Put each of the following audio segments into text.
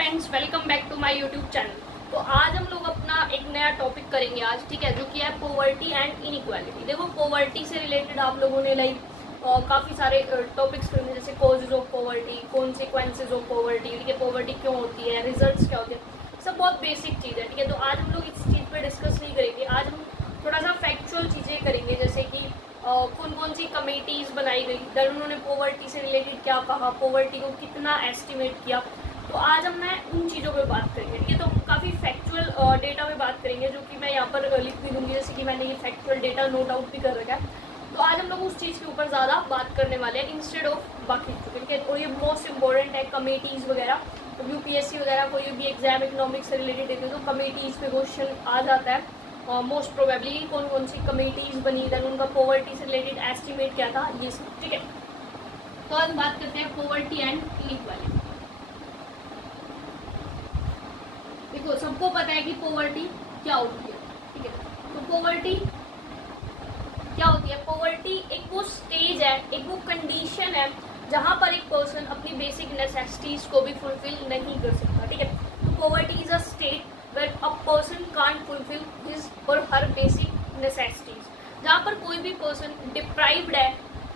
Friends, welcome back to my YouTube channel. तो आज हम लोग अपना एक नया टॉपिक करेंगे आज, ठीक है, जो कि है पॉवर्टी एंड इनइक्वालिटी। देखो, पॉवर्टी से रिलेटेड आप लोगों ने काफ़ी सारे टॉपिक्स करेंगे, जैसे causes of poverty, consequences of poverty, ठीक है, पॉवर्टी क्यों होती है, रिजल्ट्स क्या होते हैं, सब बहुत बेसिक चीज़ है, ठीक है। तो आज हम लोग इस चीज़ पर डिस्कस नहीं करेंगे। आज हम थोड़ा सा फैक्चुअल चीज़ें करेंगे, जैसे कि कौन कौन सी कमेटीज़ बनाई गई, देन उन्होंने पॉवर्टी से रिलेटेड क्या कहा, पॉवर्टी को कितना एस्टिमेट किया। तो आज हम उन चीज़ों पे बात करेंगे, ठीक है। तो काफ़ी फैक्चुअल डेटा पे बात करेंगे, जो कि मैं यहाँ पर लिख भी दूंगी, जैसे कि मैंने ये फैक्चुअल डेटा नोट आउट भी कर रखा है। तो आज हम लोग उस चीज़ के ऊपर ज़्यादा बात करने वाले हैं इंस्टेड ऑफ बाकी चीज़ों, ठीक है। और ये मोस्ट इंपॉर्टेंट है, कमेटीज़ वगैरह। तो यूपीएससी वगैरह कोई भी एग्जाम इकोनॉमिक्स से रिलेटेड देते हो तो कमेटीज़ पे क्वेश्चन आ जाता है मोस्ट प्रोबेबली, कौन कौन सी कमेटीज़ बनी, देन उनका पॉवर्टी से रिलेटेड एस्टिमेट क्या था, ये सब, ठीक है। तो आज बात करते हैं पॉवर्टी एंड इनइक्वालिटी। देखो, सबको पता है कि पॉवर्टी क्या होती है, ठीक है। तो पॉवर्टी क्या होती है? पॉवर्टी एक वो स्टेज है, एक वो कंडीशन है जहां पर एक पर्सन अपनी बेसिक नेसेसिटीज को भी फुलफिल नहीं कर सकता, ठीक है। तो poverty is a state where a person can't fulfil his or her basic necessities, जहां पर कोई भी पर्सन डिप्राइव्ड है,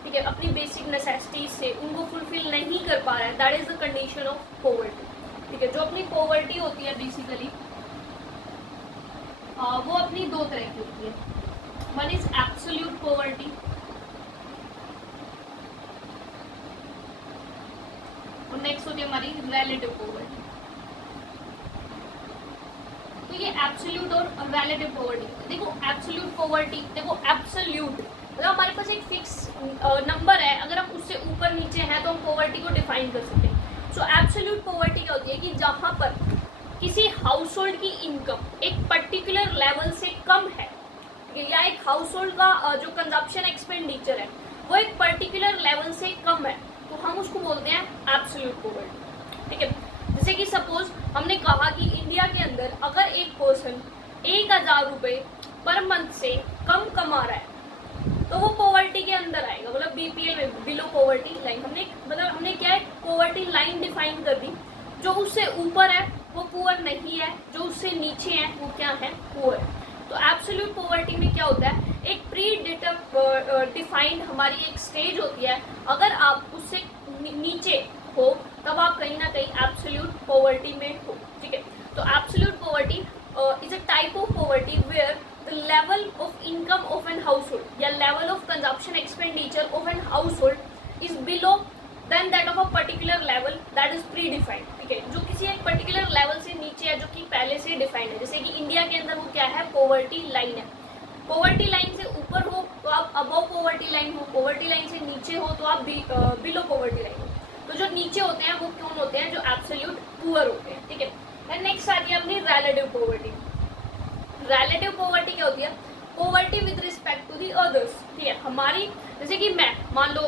ठीक है, अपनी बेसिक नेसेसिटीज से उनको फुलफिल नहीं कर पा रहा है, that is the condition of poverty, ठीक है। जो अपनी पॉवर्टी होती है बेसिकली वो अपनी दो तरह की होती है। वन इज एब्सोल्यूट पॉवर्टी और नेक्स्ट होती है हमारी रिलेटिव पॉवर्टी। तो ये एब्सोल्यूट और रिलेटिव पॉवर्टी, देखो एब्सोल्यूट पॉवर्टी, देखो एब्सोल्यूट मतलब हमारे पास एक फिक्स नंबर है, अगर हम उससे ऊपर नीचे हैं तो हम पॉवर्टी को डिफाइन कर सकते हैं। सो एब्सोल्यूट पॉवर्टी क्या होती है कि जहां पर किसी हाउस होल्ड की इनकम एक पर्टिकुलर लेवल से कम है, या एक हाउस होल्ड का जो कंजप्शन एक्सपेंडिचर है वो एक पर्टिकुलर लेवल से कम है, तो हम उसको बोलते हैं एब्सोल्यूट पॉवर्टी, ठीक है। जैसे कि सपोज हमने कहा कि इंडिया के अंदर अगर एक पर्सन 1000 रुपये पर मंथ से कम कमा रहा है तो वो पॉवर्टी के अंदर आएगा, मतलब बीपीएल में, बिलो पॉवर्टी लाइन। हमने क्या है, पॉवर्टी लाइन डिफाइन कर दी। जो उससे ऊपर है वो पुअर नहीं है, जो उससे नीचे है वो क्या है, पुअर है। तो एब्सोल्यूट पॉवर्टी में क्या होता है, एक प्री डिफाइंड हमारी एक स्टेज होती है, अगर आप उससे नीचे हो तब आप कहीं ना कहीं एब्सोल्यूट पॉवर्टी में हो, ठीक है। तो absolute poverty is a type of poverty where the level of income of an household या level of consumption expenditure of an household is below than that of a particular level that is predefined, ठीक है। जो किसी एक particular level से नीचे है, जो कि पहले से डिफाइंड है। जैसे कि इंडिया के अंदर वो क्या है, पॉवर्टी लाइन है। पॉवर्टी लाइन से ऊपर हो तो आप अबव पॉवर्टी लाइन हो, पॉवर्टी लाइन से नीचे हो तो आप बिलो पॉवर्टी लाइन हो। तो जो नीचे होते हैं वो कौन होते हैं, जो एब्सोल्यूट पुअर होते हैं, ठीक है। नेक्स्ट आती है अपनी रिलेटिव पॉवर्टी। रिलेटिव पॉवर्टी क्या होती है, poverty with respect to the others, ठीक है। हमारी जैसे कि मैं मान लो,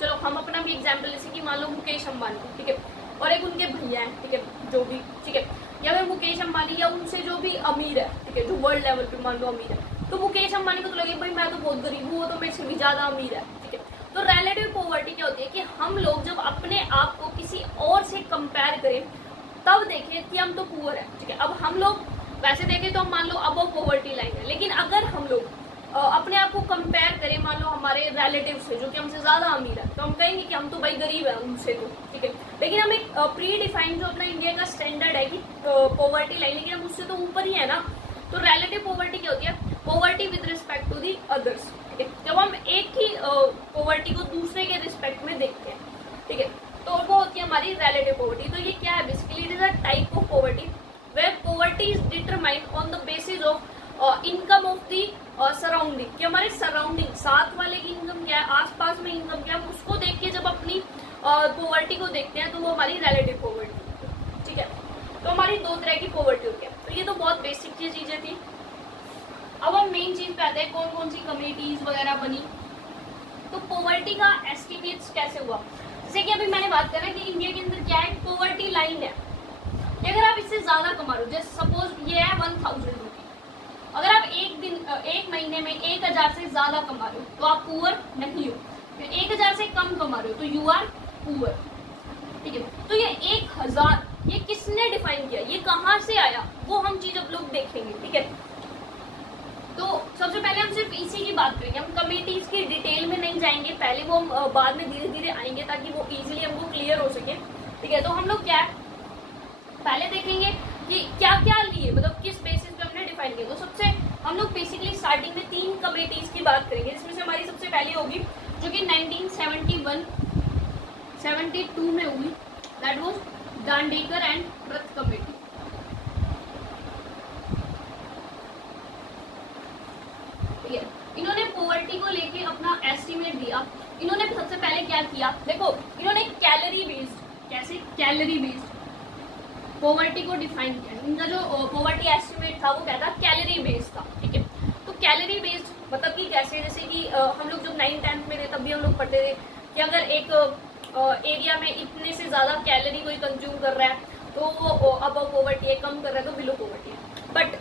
चलो हम अपना भी एग्जांपल, जैसे कि मान लो मुकेश अंबानी, ठीक है, और एक उनके भैया हैं, ठीक है, जो भी, ठीक है, या फिर मुकेश अंबानी या उनसे जो भी अमीर है, ठीक है, जो वर्ल्ड लेवल पे मान लो अमीर है, तो मुकेश अंबानी को तो लगे भाई मैं तो बहुत गरीब हूँ, वो तो मेरे से भी ज्यादा अमीर है, ठीक है। तो रिलेटिव पॉवर्टी क्या होती है कि हम लोग जब अपने आप को किसी और से कंपेयर करें तब देखें कि हम तो पुअर है, ठीक है। अब हम लोग वैसे देखें तो हम मान लो अबव पॉवर्टी लाइन है, लेकिन अगर हम लोग अपने आप को कंपेयर करें मान लो हमारे रिलेटिव से जो कि हमसे ज्यादा अमीर है, तो हम कहेंगे कि हम तो भाई गरीब है उनसे, तो ठीक है। लेकिन हम एक प्री डिफाइंड जो अपना इंडिया का स्टैंडर्ड है कि पॉवर्टी लाइन, लेकिन हम उससे तो ऊपर ही है ना। तो रिलेटिव पॉवर्टी क्या होती है, poverty with respect to the others, ठीक है। जब हम एक ही पॉवर्टी को दूसरे के रिस्पेक्ट में देखते हैं, ठीक है, तो वो होती है हमारी रिलेटिव पॉवर्टी। तो ये क्या है, basically it is a type of poverty where poverty is determined on the basis of income of the surrounding, कि हमारे सराउंडिंग, साथ वाले की इनकम क्या है, आसपास में इनकम क्या है, उसको देख के जब अपनी पॉवर्टी को देखते हैं तो वो हमारी रिलेटिव पॉवर्टी, ठीक है। तो हमारी दो तरह की पॉवर्टी होती है। तो ये तो बहुत बेसिक चीजें थी। अब हम मेन चीज पे आते हैं, कौन कौन सी कमेटीज वगैरह बनी। तो पॉवर्टी का एस्टिमेट्स कैसे हुआ, जैसे कि अभी मैंने बात करा कि इंडिया के अंदर क्या है, पॉवर्टी लाइन है। अगर आप इससे ज्यादा कमा रहे हो, जैसे सपोज ये है 1000 रुपये, अगर आप एक महीने में 1000 से ज्यादा कमा रहे हो तो आप पुअर नहीं हो, 1000 से कम कमा रहे हो तो यू आर पुअर, ठीक है। तो ये 1000 ये किसने डिफाइन किया, ये कहाँ से आया, वो हम चीज अब लोग देखेंगे। ठीक है, तो सबसे पहले हम सिर्फ इसी की बात करेंगे, हम कमिटीज की डिटेल में नहीं जाएंगे, पहले वो हम बाद में धीरे धीरे आएंगे ताकि वो इजीली हमको क्लियर हो सके। ठीक है, तो हम लोग क्या है पहले देखेंगे कि क्या क्या लिए, मतलब किस बेसिस पे हमने डिफाइन किया। तो सबसे हम लोग बेसिकली स्टार्टिंग में 3 कमिटीज की बात करेंगे, जिसमें से हमारी सबसे पहली होगी जो कि 1971-72 में हुई, that was Dandekar and Rath committee. ठीक है, इन्होंने पॉवर्टी को लेके अपना एस्टिमेट दिया। इन्होंने सबसे पहले क्या किया, देखो इन्होंने कैलोरी बेस्ड, कैसे कैलोरी बेस्ड पॉवर्टी को डिफाइन किया। इनका जो पॉवर्टी एस्टिमेट था वो क्या था, कैलोरी बेस्ड था। ठीक है, तो कैलोरी बेस्ड मतलब कि कैसे, जैसे कि हम लोग जब 9th-10th में थे तब भी हम लोग पढ़ते थे कि अगर एक एरिया में इतने से ज्यादा कैलोरी कोई कंज्यूम कर रहा है तो वो अबव पॉवर्टी है, कम कर रहा है तो बिलो पॉवर्टी है। बट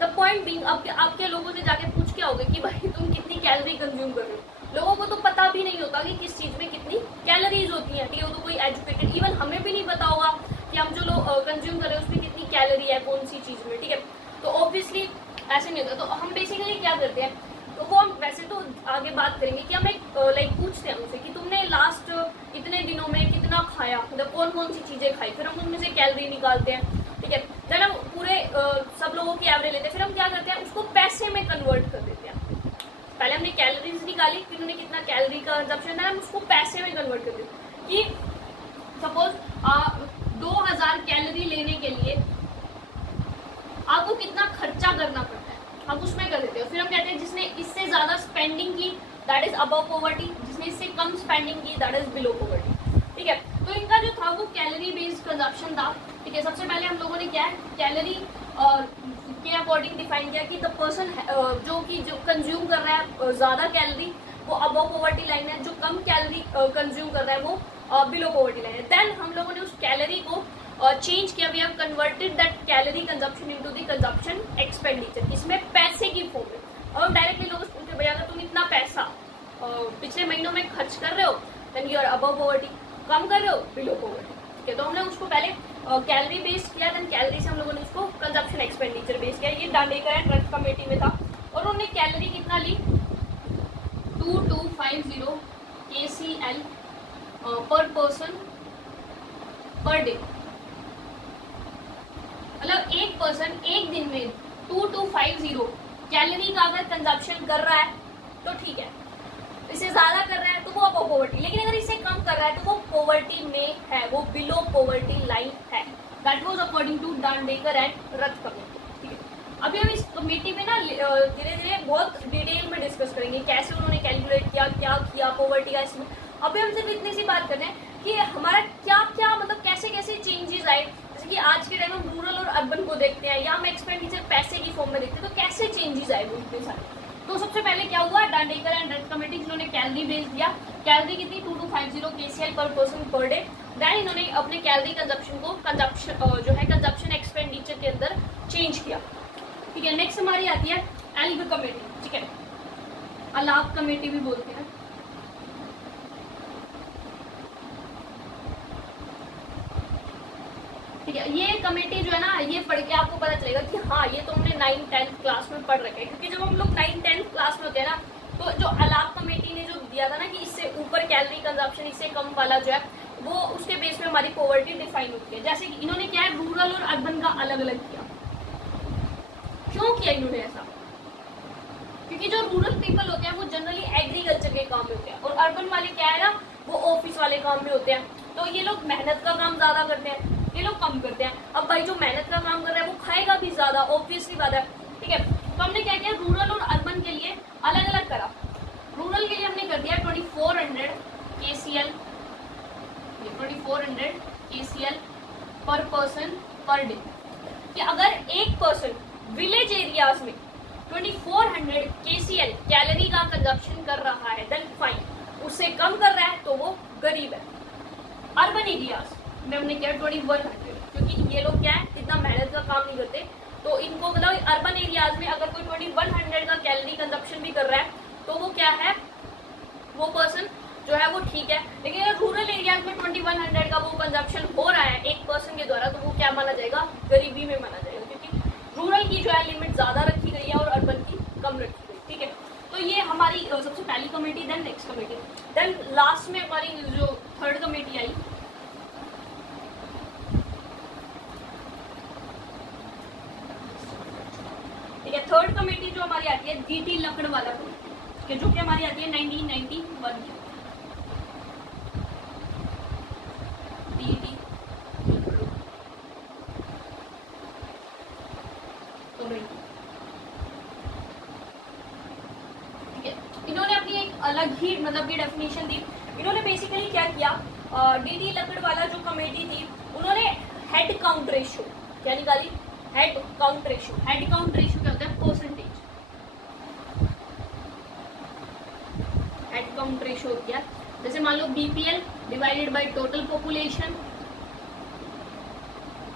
द पॉइंट बीइंग, अब आपके लोगों से जाके पूछ के आओगे कि भाई तुम कितनी कैलोरी कंज्यूम कर रहे हो, लोगों को तो पता भी नहीं होता कि किस चीज में कितनी कैलोरीज होती हैं। ठीक है, वो तो कोई एजुकेटेड, इवन हमें भी नहीं पता होगा कि हम जो लोग कंज्यूम कर रहे हैं उसमें कितनी कैलोरी है कौन सी चीज में। ठीक है, तो ऑब्वियसली ऐसे नहीं होता। तो हम बेसिकली क्या करते हैं, तो वो हम वैसे तो आगे बात करेंगे कि हम एक लाइक पूछते हैं उनसे कि तुमने लास्ट इतने दिनों में कितना खाया, मतलब कौन कौन सी चीजें खाई, फिर हम उनमें से कैलोरी निकालते हैं। ठीक है, देन हम पूरे सब लोगों की एवरेज लेते हैं, फिर हम क्या करते हैं उसको पैसे में कन्वर्ट कर देते हैं। पहले हमने कैलोरीज निकाली, फिर उन्होंने कितना कैलोरी का कंजप्शन है, हम उसको पैसे में कन्वर्ट कर देते हैं कि सपोज 2000 कैलोरी लेने के लिए आपको कितना खर्चा करना पड़ता है, हम उसमें कर देते हैं। फिर हम कहते हैं जिसने इससे ज्यादा स्पेंडिंग की दैट इज अबव पॉवर्टी, जिसने इससे कम स्पेंडिंग की दैट इज बिलो पॉवर्टी। ठीक है, तो इनका जो था वो कैलोरी बेस्ड कंजप्शन था। ठीक है, सबसे पहले हम लोगों ने क्या है कैलोरी के अकॉर्डिंग डिफाइन किया कि द पर्सन जो कंज्यूम कर रहा है ज्यादा कैलोरी वो अबव पॉवर्टी लाइन है, जो कम कैलोरी कंज्यूम कर रहा है वो बिलो पॉवर्टी लाइन है। देन हम लोगों ने उस कैलोरी को चेंज किया, we have converted that calorie consumption into the consumption expenditure, इसमें पैसे की फॉर्म में। और हम डायरेक्टली लोगों से पूछते भैया अगर तुम इतना पैसा पिछले महीनों में खर्च कर रहे हो then you are above poverty, कम कर रहे हो बिलो पॉवर्टी। ठीक है, तो हमने उसको पहले कैलोरी बेस्ड किया, देन कैलोरी से हम लोगों ने उसको कंजप्शन एक्सपेंडिचर बेस्ड किया। ये दांडेकर एंड रथ कमेटी में था और उन्होंने कैलोरी कितना ली 2250 KCL पर पर्सन पर डे, मतलब एक पर्सन एक दिन में 2250 कैलोरी का अगर कंजप्शन कर रहा है तो ठीक है, इससे ज्यादा कर रहा है तो वो अबव पॉवर्टी, लेकिन अगर इससे कम कर रहा है तो वो पॉवर्टी में है, वो बिलो पॉवर्टी लाइन है। That was according to Dandekar and Rath committee. ठीक है, अभी हम इस कमेटी में ना धीरे धीरे बहुत डिटेल में डिस्कस करेंगे कैसे उन्होंने कैलकुलेट किया, क्या किया पॉवर्टी का इसमें। अभी हम सिर्फ इतनी सी बात कर रहे हैं कि हमारा क्या क्या मतलब कैसे कैसे चेंजेस आए, जैसे कि आज के टाइम हम रूरल और अर्बन को देखते हैं या हम एक्सपेंडिचर पैसे की फॉर्म में देखते हैं, तो कैसे चेंजेस आए वो इतने सारे। तो सबसे पहले क्या हुआ, दांडेकर एंड रथ कमेटी जिन्होंने कैलोरी बेस दिया, कैलोरी कितनी 2250 KCL पर पर्सन पर डे। देन इन्होंने अपने कैलोरी कंजप्शन को जो है कंजप्शन एक्सपेंडिचर के अंदर चेंज किया। ठीक है, नेक्स्ट हमारी आती है एल्ब कमेटी। ठीक है, अलाप कमेटी भी बोलते हैं। ठीक है, ये कमेटी जो है ना, ये पढ़ के आपको पता चलेगा कि हाँ ये तो हमने 9th-10th क्लास में पढ़ रखे हैं, क्योंकि जब हम लोग 9th-10th क्लास में होते हैं ना तो जो अलाप कमेटी ने जो दिया था ना कि इससे ऊपर कैलोरी कंजप्शन इससे कम वाला जो है वो उसके बेस पे हमारी पॉवर्टी डिफाइन होती है। जैसे कि इन्होंने क्या है रूरल और अर्बन का अलग अलग किया। क्यों किया इन्होंने ऐसा, क्योंकि जो रूरल पीपल होते हैं वो जनरली एग्रीकल्चर के काम में होते हैं और अर्बन वाले क्या है ना वो ऑफिस वाले काम में होते हैं, तो ये लोग मेहनत का काम ज्यादा करते हैं, ये लोग कम करते हैं। अब भाई जो मेहनत का काम कर रहा है वो खाएगा भी ज्यादा, ऑब्वियसली बात है। ठीक है, तो हमने क्या किया रूरल और अर्बन के लिए अलग अलग करा। रूरल के लिए हमने कर दिया 2400 KCL, 2400 KCL पर पर्सन पर डे, कि अगर एक पर्सन विलेज एरियाज में 2400 KCL कैलोरी का कंजप्शन कर रहा है देन फाइन, उससे कम कर रहा है तो वो गरीब है। अर्बन एरियाज में हमने किया 2100, क्योंकि ये लोग क्या है इतना मेहनत का काम नहीं करते, तो इनको मतलब अर्बन एरियाज में अगर कोई 2100 का कैलोरी कंजप्शन भी कर रहा है तो वो क्या है वो पर्सन जो है वो ठीक है। लेकिन अगर रूरल एरियाज में 2100 का वो कंजप्शन हो रहा है एक पर्सन के द्वारा आती है डीटी लकड़वाला कमेटी, जो कि हमारी आती है 1991 की डीटी कमेटी। ठीक है, इन्होंने अपनी एक अलग ही मतलब की डेफिनेशन दी। इन्होंने बेसिकली क्या किया, डीटी लकड़वाला जो कमेटी थी उन्होंने हेड काउंट रेशियो क्या निकाली, head count ratio. Head count ratio क्या होता है, परसेंटेज। हेड काउंट रेशियो क्या, जैसे मान लो BPL divided by total population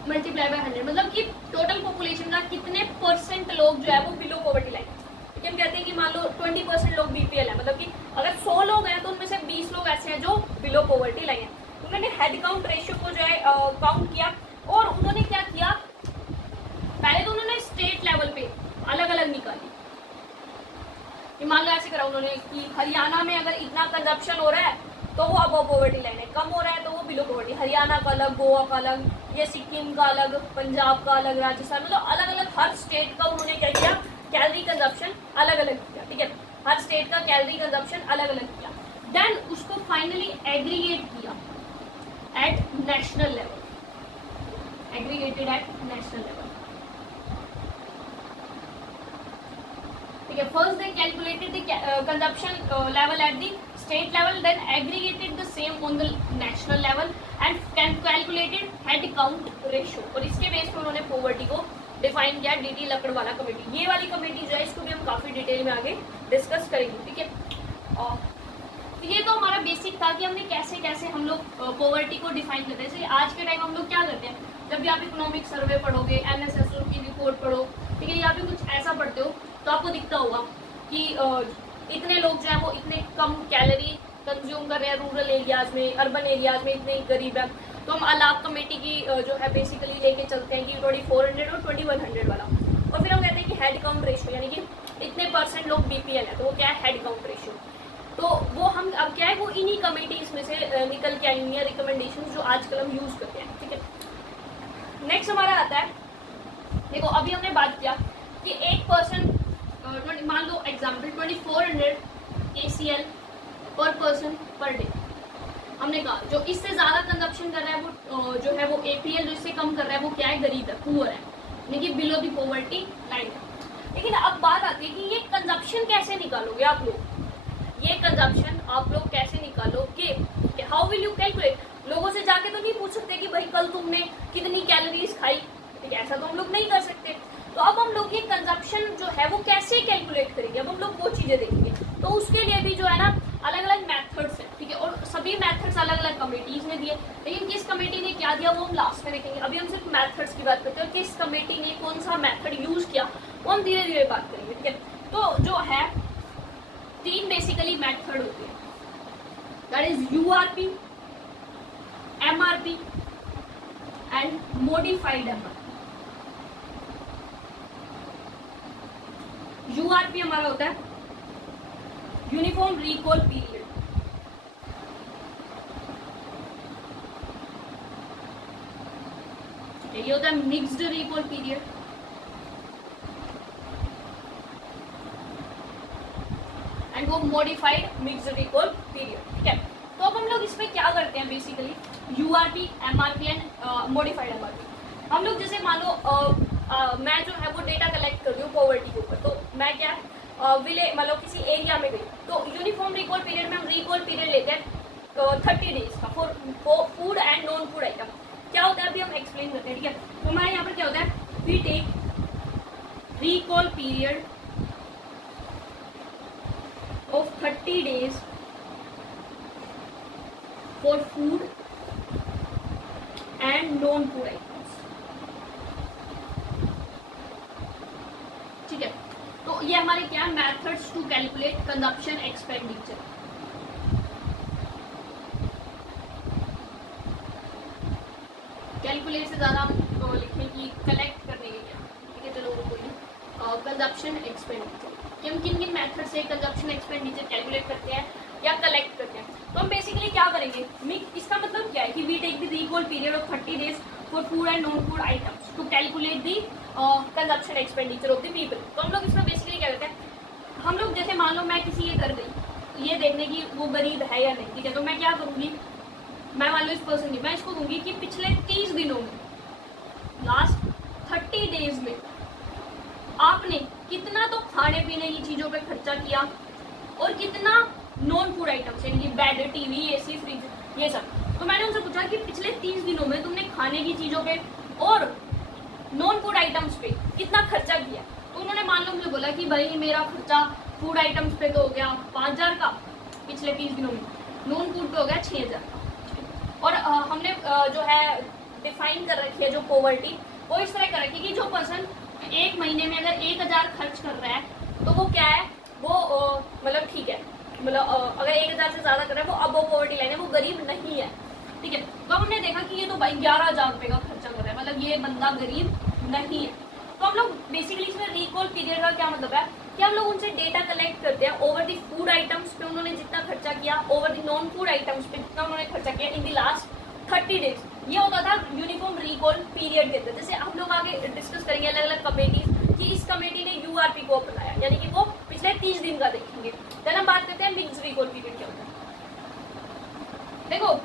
multiply by 100, मतलब कि टोटल पॉपुलेशन का कितने परसेंट लोग जो है वो बिलो पॉवर्टी लाइन। ठीक है, हम कहते हैं कि मान लो 20% लोग बीपीएल है, मतलब कि अगर 100 लोग हैं तो उनमें से 20 लोग ऐसे हैं जो बिलो पॉवर्टी लाइन है। उन्होंने हेड काउंट रेशियो को जो है काउंट किया, और उन्होंने क्या किया, पहले तो उन्होंने स्टेट लेवल पे अलग अलग निकाली। मान लो ऐसे करा उन्होंने कि हरियाणा में अगर इतना कंजप्शन हो रहा है तो वो अबव पॉवर्टी लाइन है, कम हो रहा है तो वो बिलो पॉवर्टी। हरियाणा का अलग, गोवा का अलग, ये सिक्किम का अलग, पंजाब का अलग, राजस्थान, मतलब अलग अलग हर स्टेट का उन्होंने क्या किया, कैलोरी कंजप्शन अलग अलग किया। ठीक है, हर स्टेट का कैलोरी कंजप्शन अलग अलग किया, देन उसको फाइनली एग्रीगेट किया at national level, aggregated at national level. ठीक है, first they calculated the consumption level at the state level, then aggregated the same on the national level and calculated head count ratio, और इसके base पर उन्होंने poverty को define किया DT Lakdawala committee. ये वाली कमेटी जो है इसको भी हम काफी डिटेल में आगे डिस्कस करेंगे। ठीक है, तो ये तो हमारा बेसिक था कि हमने कैसे कैसे हम लोग पॉवर्टी को डिफाइन करते हैं। जैसे आज के टाइम हम लोग क्या करते हैं, जब भी आप इकोनॉमिक सर्वे पढ़ोगे, एनएसएसओ की रिपोर्ट पढ़ो, ठीक है, या फिर कुछ ऐसा पढ़ते हो तो आपको दिखता होगा कि इतने लोग जो है वो इतने कम कैलोरी कंज्यूम कर रहे हैं रूरल एरियाज में, अर्बन एरियाज में इतने गरीब है, तो हम अलाप कमेटी की जो है बेसिकली लेके चलते हैं कि 2400 और 2100 वाला, और फिर हम कहते हैं कि हेड काउंट रेशियो, यानी कि इतने परसेंट लोग बीपीएल है तो वो क्या है, हेड काउंट रेशियो। तो वो हम अब क्या है वो इन्हीं कमेटीज में से निकल के आई हुई है रिकमेंडेशन जो आजकल हम यूज करते हैं। ठीक है, नेक्स्ट हमारा आता है, देखो अभी हमने बात किया कि एक पर्सन, मान लो एग्जाम्पल 2400 ACL पर पर्सन पर डे, हमने कहा जो इससे ज्यादा कंजप्शन कर रहा है वो जो है वो APL जो इससे कम कर रहा है वो क्या है, गरीब है, पुअर है, यानी कि बिलो द पॉवर्टी लाइन है। लेकिन अब बात आती है कि ये कंजप्शन कैसे निकालोगे आप लोग, ये कंजप्शन आप लोग कैसे निकालोगे, हाउ विल यू कैलकुलेट। लोगों से जाके तो नहीं पूछ सकते कि भाई कल तुमने कितनी कैलोरीज खाई, ठीक है, ऐसा तो हम लोग नहीं कर सकते। तो अब हम लोग ये कंजप्शन जो है वो कैसे कैलकुलेट करेंगे, अब हम लोग वो चीजें देखेंगे। तो उसके लिए भी जो है ना अलग अलग मेथड्स हैं, ठीक है, और सभी मेथड्स अलग अलग कमेटीज ने दिए, लेकिन किस कमेटी ने क्या दिया वो हम लास्ट में देखेंगे। अभी हम सिर्फ मेथड्स की बात करते हैं, किस कमेटी ने कौन सा मेथड यूज किया वो हम धीरे धीरे बात करेंगे। ठीक है, तो जो है 3 बेसिकली मेथड होते हैं, that is URP, MRP and modified MRP। URP हमारा होता है यूनिफॉर्म रिकॉल पीरियड, ये होता है मिक्स्ड रिकॉल पीरियड, एंड वो मॉडिफाइड मिक्स्ड रिकॉल पीरियड। ठीक है, तो अब हम लोग इसमें क्या करते हैं basically, URP, MRP and modified MRP। हम लोग जैसे मान लो मैं जो है वो डेटा कलेक्ट कर रही हूँ पॉवर्टी के ऊपर, तो मैं क्या विलेज मतलब किसी एरिया में गई, तो यूनिफॉर्म रिकॉल पीरियड में हम रिकॉल पीरियड लेते हैं 30 डेज का for food and non food item. क्या होता है अभी हम एक्सप्लेन करते हैं। ठीक है, तो हमारे यहाँ पर क्या होता है, we take recall period of 30 days for food and non food items. ठीक है, तो ये हमारे क्या methods to calculate consumption expenditure. Calculate से ज्यादा हम लिखें कि कलेक्ट करने के क्या। ठीक है, चलो वो कोई कंजप्शन एक्सपेंडिचर, कि हम किन किन मेथड से कंजप्शन एक्सपेंडिचर कैलकुलेट करते हैं या कलेक्ट करते हैं। तो हम बेसिकली क्या करेंगे, इसका मतलब क्या है कि we take the recall period of 30 days for food and non food items to calculate the consumption expenditure of the people. तो हम लोग इसमें बेसिकली क्या करते हैं, हम लोग जैसे मान लो मैं किसी के घर गई ये देखने की वो गरीब है या नहीं, ठीक है, तो मैं क्या करूँगी, मैं मान लो इस पर्सन की, मैं इसको दूंगी कि पिछले 30 दिनों में, लास्ट 30 डेज में आपने कितना तो खाने पीने की चीज़ों पे खर्चा किया और कितना नॉन फूड आइटम्स यानी कि बेड, टीवी, एसी, फ्रिज, ये सब। तो मैंने उनसे पूछा कि पिछले 30 दिनों में तुमने खाने की चीज़ों पे और नॉन फूड आइटम्स पे कितना खर्चा किया। तो उन्होंने मान लो मुझे बोला कि भाई मेरा खर्चा फूड आइटम्स पे तो हो गया 5000 का पिछले 30 दिनों में, नॉन फूड पे हो गया 6000 का। और हमने जो है डिफाइन कर रखी है जो पॉवर्टी, वो इस तरह कर रखी है कि जो पर्सन एक महीने में अगर 1000 खर्च कर रहा है तो वो क्या है, वो मतलब ठीक है, मतलब अगर 1000 से ज़्यादा कर रहा है वो अब वो पॉवर्टी लाइन है, वो गरीब नहीं है, ठीक है। तो हमने देखा कि ये तो भाई 11000 रुपये का खर्चा कर रहा है, मतलब ये बंदा गरीब नहीं है। तो हम लोग बेसिकली इसमें रिकॉल पीरियड का क्या मतलब है कि हम लोग उनसे डेटा कलेक्ट करते हैं ओवर दी फूड आइटम्स पे उन्होंने जितना खर्चा किया, over the non food items पे जितना उन्होंने खर्चा किया इन दी लास्ट 30 डेज। ये होता था यूनिफॉर्म रिकॉल पीरियड के अंदर। जैसे हम लोग आगे डिस्कस करेंगे अलग अलग कमेटीज कि इस कमेटी ने यूआरपी को अपनाया, यानी कि वो पिछले 30 दिन का देखेंगे। देन हम बात करते हैं मिक्स रिकॉल पीरियड क्या होता है। देखो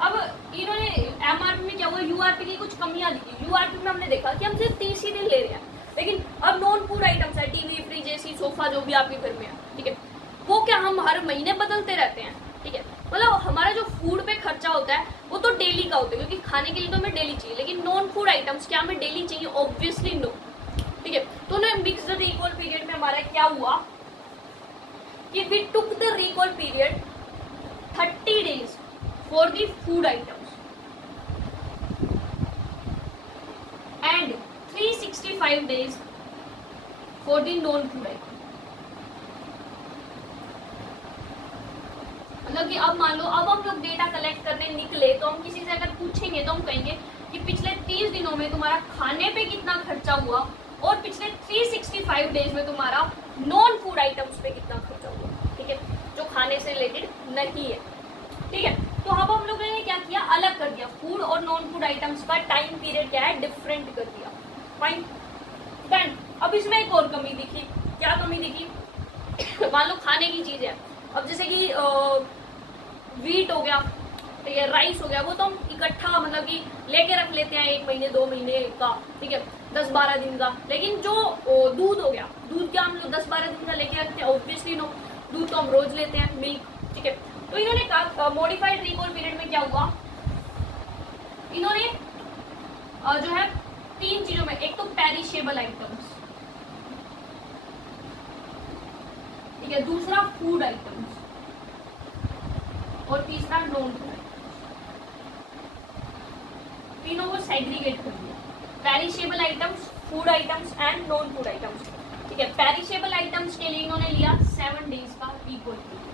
अब इन्होंने एमआरपी में क्या हुआ, यूआरपी की कुछ कमियां दिखी। यूआरपी में हमने देखा कि हम सिर्फ 30 ही दिन ले रहे हैं, लेकिन अब नॉन फूड आइटम्स है, टीवी, फ्रिज, एसी, सोफा जो भी आपके घर में है, ठीक है, वो क्या हम हर महीने बदलते रहते हैं, ठीक है। मतलब हमारा जो फूड पे खर्चा होता है वो तो डेली का होता है, क्योंकि खाने के लिए तो हमें डेली चाहिए, लेकिन नॉन फूड आइटम्स क्या हमें डेली चाहिए, ऑब्वियसली नो, ठीक है। तो ना मिक्स्ड रिकॉल पीरियड में हमारा क्या हुआ कि we took the recall period 30 days for the food items and 365 days for the non food item। मतलब कि अब मान लो अब हम लोग डेटा कलेक्ट करने निकले तो हम किसी से अगर पूछेंगे तो हम कहेंगे कि पिछले 30 दिनों में तुम्हारा खाने पे कितना खर्चा हुआ और पिछले 365 डेज में तुम्हारा नॉन फूड आइटम्स पे कितना खर्चा हुआ, ठीक है, जो खाने से रिलेटेड नहीं है, ठीक है। तो अब हम लोगों ने क्या किया, अलग कर दिया, फूड और नॉन फूड आइटम्स का टाइम पीरियड क्या है, डिफरेंट कर दिया, फाइन। देन अब इसमें एक और कमी दिखी, क्या कमी दिखी, मान लो खाने की चीज है, अब जैसे कि वीट हो गया, ठीक है, राइस हो गया, वो तो हम इकट्ठा मतलब कि लेके रख लेते हैं 1 महीने 2 महीने का, ठीक है, 10-12 दिन का। लेकिन जो दूध हो गया, दूध क्या हम लोग 10-12 दिन का लेके रखते हैं, ऑब्वियसली नो, दूध तो हम रोज लेते हैं, मिल्क, ठीक है। तो इन्होंने कहा मॉडिफाइड रिकॉल पीरियड में क्या हुआ, इन्होंने जो है 3 चीजों में, एक तो पेरिशेबल आइटम्स, ठीक है, दूसरा फूड आइटम्स और तीसरा नॉन फूड आइटम्स, तीनों को सेग्रीगेट कर दिया, perishable items, food items and non food items, ठीक है। पेरिशेबल आइटम्स के लिए इन्होंने लिया 7 डेज का रिकॉल पीरियड।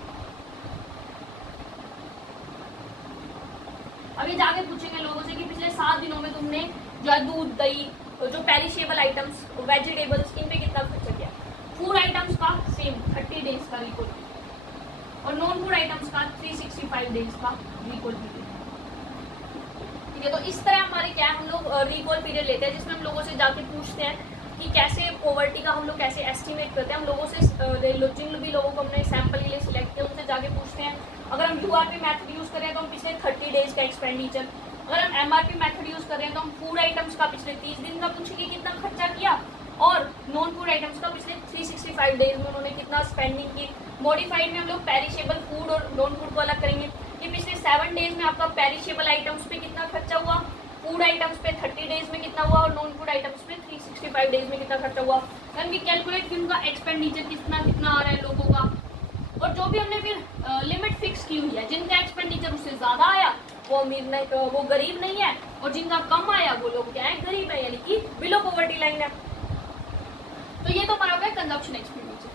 अभी जाके पूछेंगे लोगों से कि पिछले 7 दिनों में तुमने जो है दूध, दही, जो पेरिशेबल आइटम्स, वेजिटेबल्स, इन पे कितना खर्चा किया। फूड आइटम्स का सेम 30 डेज का रिकॉल पीरियड और नॉन फूड आइटम्स का 365 डेज का रिकॉल पीरियड, ठीक है। तो इस तरह हमारे क्या है, हम लोग रिकॉल पीरियड लेते हैं जिसमें हम लोगों से जाके पूछते हैं कि कैसे पॉवर्टी का हम लोग कैसे एस्टिमेट करते हैं। हम लोगों से जिन भी लोगों को हमने सैंपल के लिए सिलेक्ट किया उनसे जाके पूछते हैं। अगर हम यूआरपी मेथड यूज करें तो हम पिछले 30 डेज का एक्सपेंडिचर, अगर हम एमआरपी मेथड यूज कर रहे हैं तो हम फूड आइटम्स का पिछले 30 दिन का पूछेंगे कितना खर्चा किया और नॉन फूड आइटम्स का पिछले 365 डेज में उन्होंने कितना स्पेंडिंग की। मॉडिफाइड में हम लोग पेरिशेबल फूड और नॉन फूड को अलग करेंगे कि पिछले 7 डेज में आपका पेरिशेबल आइटम्स पे कितना खर्चा हुआ, फूड आइटम्स पे 30 डेज में कितना हुआ और नॉन फूड आइटम्स पे 365 डेज में कितना खर्चा हुआ। यानी कि कैलकुलेट कि उनका एक्सपेंडिचर कितना आ रहा है लोगों का, और जो भी हमने फिर लिमिट फिक्स की हुई है, जिनका एक्सपेंडिचर उससे ज्यादा आया वो अमीर नहीं, वो गरीब नहीं है, और जिनका कम आया वो लोग क्या है, गरीब है, यानी कि बिलो पॉवर्टी लाइन है। तो ये तो हमारा हो गया कंजप्शन एक्सपेंडिचर,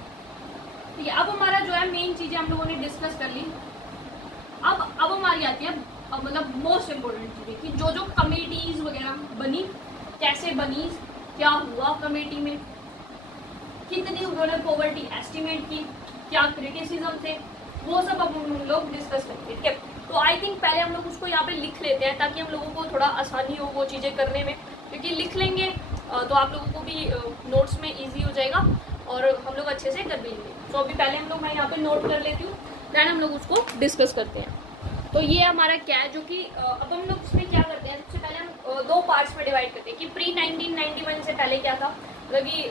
ठीक है। अब हमारा जो है मेन चीजें हम लोगों ने डिस्कस कर ली। अब हमारी आती है मतलब मोस्ट इम्पोर्टेंट चीजें कि जो कमेटीज वगैरह बनी, कैसे बनी, क्या हुआ कमेटी में, कितनी उन्होंने पॉवर्टी एस्टिमेट की, क्या क्रिटिसिज्म थे, वो सब अब हम लोग डिस्कस करेंगे, ठीक है। तो आई थिंक पहले हम लोग उसको यहाँ पे लिख लेते हैं ताकि हम लोगों को थोड़ा आसानी हो वो चीज़ें करने में, क्योंकि लिख लेंगे तो आप लोगों को भी नोट्स में इजी हो जाएगा। और हम लोग अच्छे से कर भी लेंगे। तो अभी पहले हम लोग, मैं यहाँ पे नोट कर लेती हूँ, दैन हम लोग उसको डिस्कस करते हैं। तो ये हमारा क्या है, जो कि अब हम लोग इसमें क्या करते हैं, सबसे पहले हम दो पार्ट्स में डिवाइड करते हैं कि प्री 1991 से पहले क्या था, मतलब कि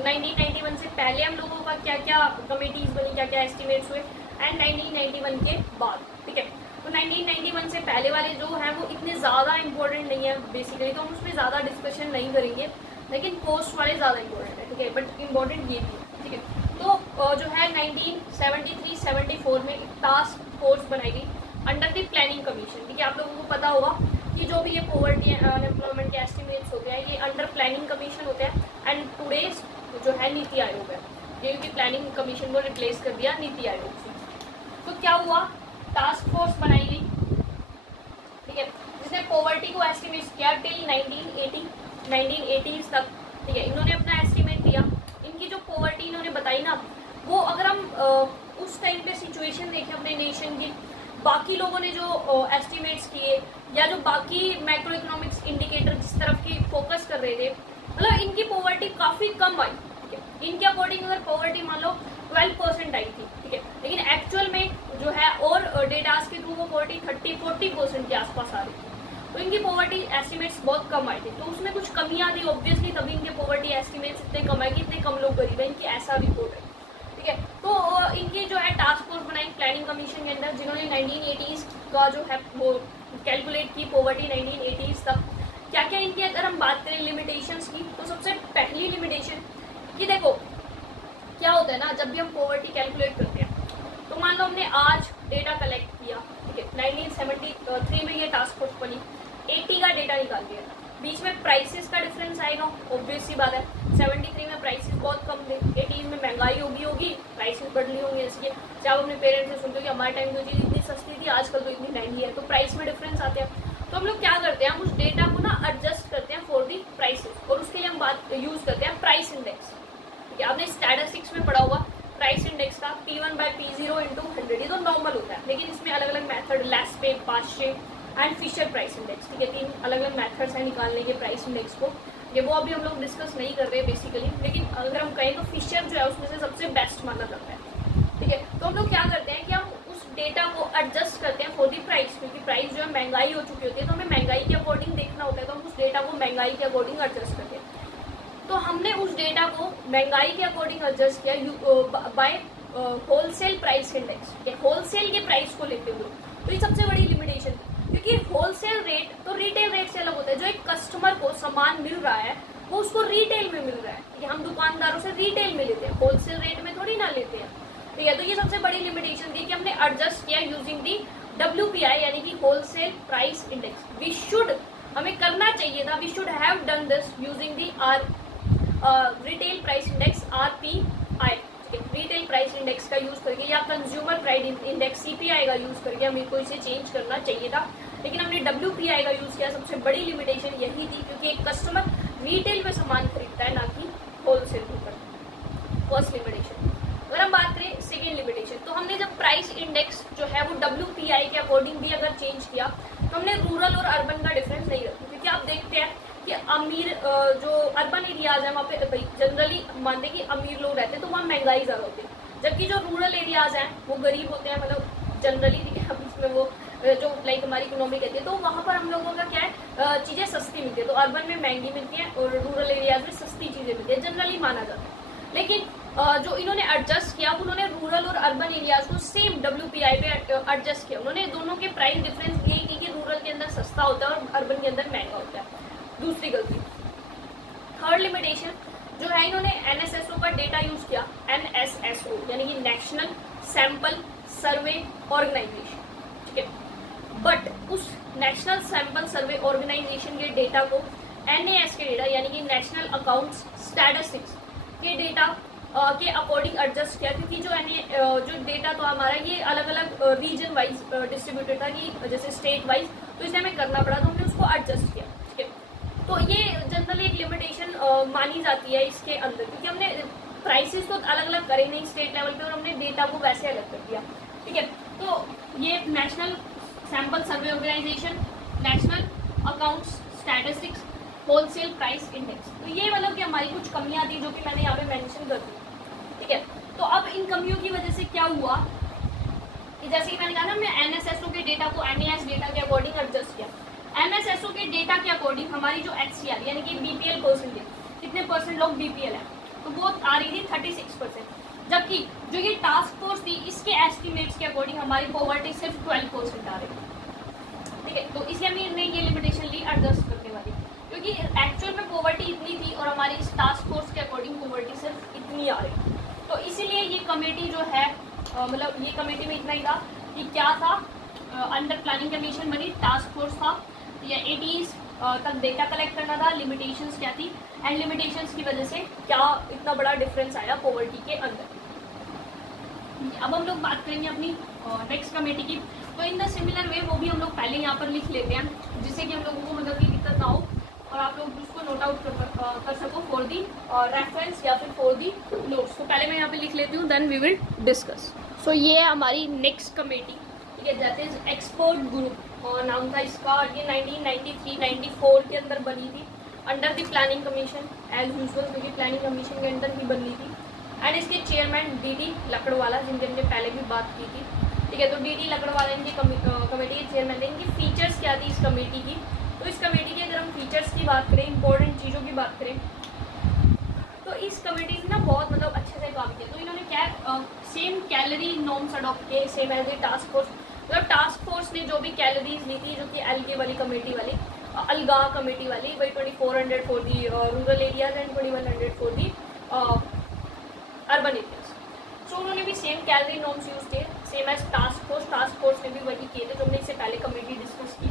1991 से पहले हम लोगों का क्या क्या कमेटीज बनी, क्या क्या एस्टिमेट्स हुए, एंड 1991 के बाद, ठीक है। तो 1991 से पहले वाले जो हैं वो इतने ज़्यादा इंपॉर्टेंट नहीं है बेसिकली, तो हम उसमें ज़्यादा डिस्कशन नहीं करेंगे, लेकिन पोस्ट वाले ज़्यादा इंपॉर्टेंट है, ठीक है, बट इम्पॉर्टेंट ये भी है, ठीक है। तो जो है 1973-74 में एक टास्क फोर्स बनाई गई अंडर द प्लानिंग कमीशन, ठीक है। आप लोगों को पता होगा कि जो भी ये पॉवर्टी अनएम्प्लॉयमेंट के एस्टिमेट्स होते हैं ये अंडर प्लानिंग कमीशन होते हैं, एंड टुडेज जो है नीति आयोग है, क्योंकि प्लानिंग कमीशन को रिप्लेस कर दिया नीति आयोग से। तो क्या हुआ, टास्क फोर्स बनाई गई, ठीक है, जिसने पॉवर्टी को एस्टिमेट किया टिल 1980s तक, ठीक है। इन्होंने अपना एस्टिमेट दिया, इनकी जो पॉवर्टी इन्होंने बताई ना, वो अगर हम उस टाइम पे सिचुएशन देखें अपने नेशन की, बाकी लोगों ने जो एस्टिमेट्स किए या जो बाकी मैक्रो इकोनॉमिक्स इंडिकेटर जिस तरफ की फोकस कर रहे थे, मतलब इनकी पॉवर्टी काफ़ी कम आई, ठीक है। इनके अकॉर्डिंग अगर पॉवर्टी मान लो 12% आई थी, ठीक है, लेकिन एक्चुअल में जो है और डेटास के थ्रू वो पॉवर्टी 30-40% के आसपास आ रही थी। तो इनकी पॉवर्टी एस्टिमेट्स बहुत कम आए थे, तो उसमें कुछ कमियां थी ऑब्वियसली, तभी इनके पॉवर्टी एस्टिमेट्स इतने कम आए कि इतने कम लोग गरीब है, इनकी ऐसा रिपोर्ट है, ठीक है। तो इनकी जो है टास्क फोर्स बनाई प्लानिंग कमीशन के अंदर, जिन्होंने 1980s का जो है वो कैलकुलेट की पॉवर्टी 1980s तक। क्या क्या इनकी अगर हम बात करें लिमिटेशंस की, तो सबसे पहली लिमिटेशन कि देखो क्या होता है ना, जब भी हम पॉवर्टी कैलकुलेट करते हैं तो मान लो हमने आज डेटा कलेक्ट किया, ठीक है, 1973 में ये टास्क फोर्स बनी, 80 का डेटा निकाल दिया, बीच में प्राइसेस का डिफरेंस आएगा, ऑब्वियस सी बात है। 73 में प्राइसेस बहुत कम थे, 80 में महंगाई होगी, प्राइसेस बढ़ होंगी, इसलिए जब अपने पेरेंट्स से सुनते हो कि हमारे टाइम तो चीज़ इतनी सस्ती थी, आजकल तो इतनी महंगी है, तो प्राइस में डिफरेंस आते हैं। तो हम लोग क्या करते हैं, हम उस डेटा को ना एडजस्ट करते हैं फॉर दी प्राइसेस, और उसके लिए हम बात यूज करते हैं प्राइस इंडेक्स, ठीक है। आपने स्टैटिस्टिक्स में पढ़ा होगा प्राइस इंडेक्स का P1/P0 × 100, ये तो नॉर्मल होता है, लेकिन इसमें अलग अलग method, Laspeyres, Paasche and Fisher price index, ठीक है, 3 अलग अलग मेथड्स हैं निकालने के प्राइस इंडेक्स को, ये वो अभी हम लोग डिस्कस नहीं कर रहे बेसिकली, लेकिन अगर हम कहें तो फिशर जो है उसमें से सबसे बेस्ट माना जाता है, ठीक है। तो हम लोग क्या करते हैं कि हम उस डेटा को एडजस्ट करते हैं फॉर दी प्राइस, क्योंकि प्राइस जो है महंगाई हो चुकी होती है, तो हमें महंगाई के अकॉर्डिंग देखना होता है, तो हम उस डेटा को महंगाई के अकॉर्डिंग एडजस्ट करते हैं। तो हमने उस डेटा को महंगाई के अकॉर्डिंग एडजस्ट किया by wholesale price index, wholesale के प्राइस को लेते हुए। तो ये सबसे बड़ी लिमिटेशन थी, क्योंकि होलसेल रेट तो रिटेल रेट से अलग होता है, जो एक कस्टमर को सामान मिल रहा है वो उसको रिटेल में मिल रहा है, ठीक है, हम दुकानदारों से रिटेल में लेते हैं, होलसेल रेट में थोड़ी ना लेते हैं, ठीक है। तो ये सबसे बड़ी लिमिटेशन थी कि हमने एडजस्ट किया यूजिंग दी WPI यानी कि wholesale price index. We should, हमें करना चाहिए था, we should have done this using the retail price index RPI, retail price index का यूज करके, या कंज्यूमर प्राइस इंडेक्स CPI का यूज करके हमें को इसे चेंज करना चाहिए था, लेकिन हमने WPI का यूज किया। सबसे बड़ी लिमिटेशन यही थी, क्योंकि एक कस्टमर रिटेल में सामान खरीदता है, ना कि होलसेल पर। First limitation. अगर हम बात करें सेकेंड लिमिटेशन, तो हमने जब प्राइस इंडेक्स जो है वो WPI के अकॉर्डिंग भी अगर चेंज किया, तो हमने रूरल और अर्बन का डिफरेंस नहीं रखा, क्योंकि आप देखते हैं कि अमीर जो अर्बन एरियाज है वहाँ पे जनरली मानते हैं कि अमीर लोग रहते हैं, तो वहाँ महंगाई ज़्यादा होती है, जबकि जो रूरल एरियाज हैं वो गरीब होते हैं, मतलब जनरली, ठीक है। अब इसमें वो जो लाइक हमारी इकोनॉमी कहती है, तो वहाँ पर हम लोगों का क्या है, चीज़ें सस्ती मिलती है, तो अर्बन में महंगी मिलती है और रूरल एरियाज में सस्ती चीज़ें मिलती है, जनरली माना जाता है। लेकिन जो इन्होंने एडजस्ट किया, उन्होंने रूरल और अर्बन एरियाज को सेम WPI पे एडजस्ट किया, उन्होंने दोनों के प्राइस डिफरेंस ये की कि रूरल के अंदर सस्ता होता है और अर्बन के अंदर महंगा होता है। दूसरी गलती। थर्ड लिमिटेशन जो है, इन्होंने NSSO का डेटा यूज किया, NSSO यानी कि नेशनल सैंपल सर्वे ऑर्गेनाइजेशन, ठीक है, बट उस नेशनल सैंपल सर्वे ऑर्गेनाइजेशन के डेटा को NAS के डेटा यानी कि नेशनल अकाउंट्स स्टैटिस्टिक्स के डेटा के अकॉर्डिंग एडजस्ट किया, क्योंकि जो डेटा तो हमारा ये अलग अलग रीजन वाइज डिस्ट्रीब्यूटेड था, कि जैसे स्टेट वाइज, तो इसलिए हमें करना पड़ा, तो हमने उसको एडजस्ट किया, ठीक है। तो ये जनरली एक लिमिटेशन मानी जाती है इसके अंदर, क्योंकि हमने प्राइसेस तो अलग अलग करे नहीं स्टेट लेवल पे, और हमने डेटा को वैसे अलग कर दिया, ठीक है। तो ये national sample survey organisation, national accounts statistics, wholesale price index, तो ये मतलब कि हमारी कुछ कमियां थी जो कि मैंने यहाँ पे मेंशन कर दी। ठीक है। तो अब इन कमियों की वजह से क्या हुआ कि जैसे कि मैंने कहा ना, हमने एनएसएसओ के डेटा को एनएएस डेटा के अकॉर्डिंग एडजस्ट किया। एनएसएसओ के डेटा के अकॉर्डिंग हमारी जो एचसीआर यानी कि बीपीएल परसेंटेज, कितने परसेंट लोग बीपीएल है, तो वो आ रही थी 36%, जबकि जो ये टास्क फोर्स थी इसके एस्टिमेट्स के अकॉर्डिंग हमारी पॉवर्टी सिर्फ 12% आ रही थी। ठीक है, तो इसलिए हमने ये लिमिटेशन ली एडजस्ट करने वाली, क्योंकि एक्चुअल में पॉवर्टी इतनी थी और हमारी इस टास्क फोर्स के अकॉर्डिंग पॉवर्टी सिर्फ इतनी आ रही। तो इसीलिए ये कमेटी जो है मतलब ये कमेटी में इतना ही था कि क्या था, अंडर प्लानिंग कमीशन बनी, टास्क फोर्स था, या 80s तक डेटा कलेक्ट करना था, लिमिटेशंस क्या थी, एंड लिमिटेशंस की वजह से क्या इतना बड़ा डिफरेंस आया पॉवर्टी के अंदर। अब हम लोग बात करेंगे अपनी नेक्स्ट कमेटी की। तो इन द सिमिलर वे वो भी हम लोग पहले यहाँ पर लिख लेते हैं, जिससे कि हम लोगों को मतलब की दिक्कत ना हो और आप लोग उसको नोट आउट कर सको फॉर दी रेफरेंस या फिर फॉर दी नोट्स। तो पहले मैं यहाँ पे लिख लेती हूँ, देन वी विल डिस्कस। सो ये है हमारी नेक्स्ट कमेटी, ठीक है, दैट इज एक्सपर्ट ग्रुप, और नाम था इसका। ये 1993-94 के अंदर बनी थी under the planning commission as usual, क्योंकि प्लानिंग कमीशन के अंदर ही बनी थी। एंड इसके चेयरमैन डी लकड़वाला, जिनके हमने पहले भी बात की थी। ठीक है, तो डी लकड़वाला इनकी कमेटी के चेयरमैन थे। इनकी फीचर्स क्या थी इस कमेटी की, तो इस कमेटी की अगर हम फीचर्स की बात करें, इंपॉर्टेंट चीज़ों की बात करें, तो इस कमेटी ने ना बहुत मतलब अच्छे से काम किया। तो इन्होंने क्या सेम कैलोरी नॉर्म्स अडॉप्ट किए, same as a task force. मतलब टास्क फोर्स ने जो भी कैलोरीज ली थी, जो कि एलके वाली कमेटी वाली, अलगा कमेटी वाली, वही 2400 for the rural areas and 2100 for the urban areas. So उन्होंने भी सेम कैलोरी नॉर्म्स यूज किए, सेम एज टास्क फोर्स ने भी वही किए थे जो हमने इससे पहले कमेटी डिस्कस की।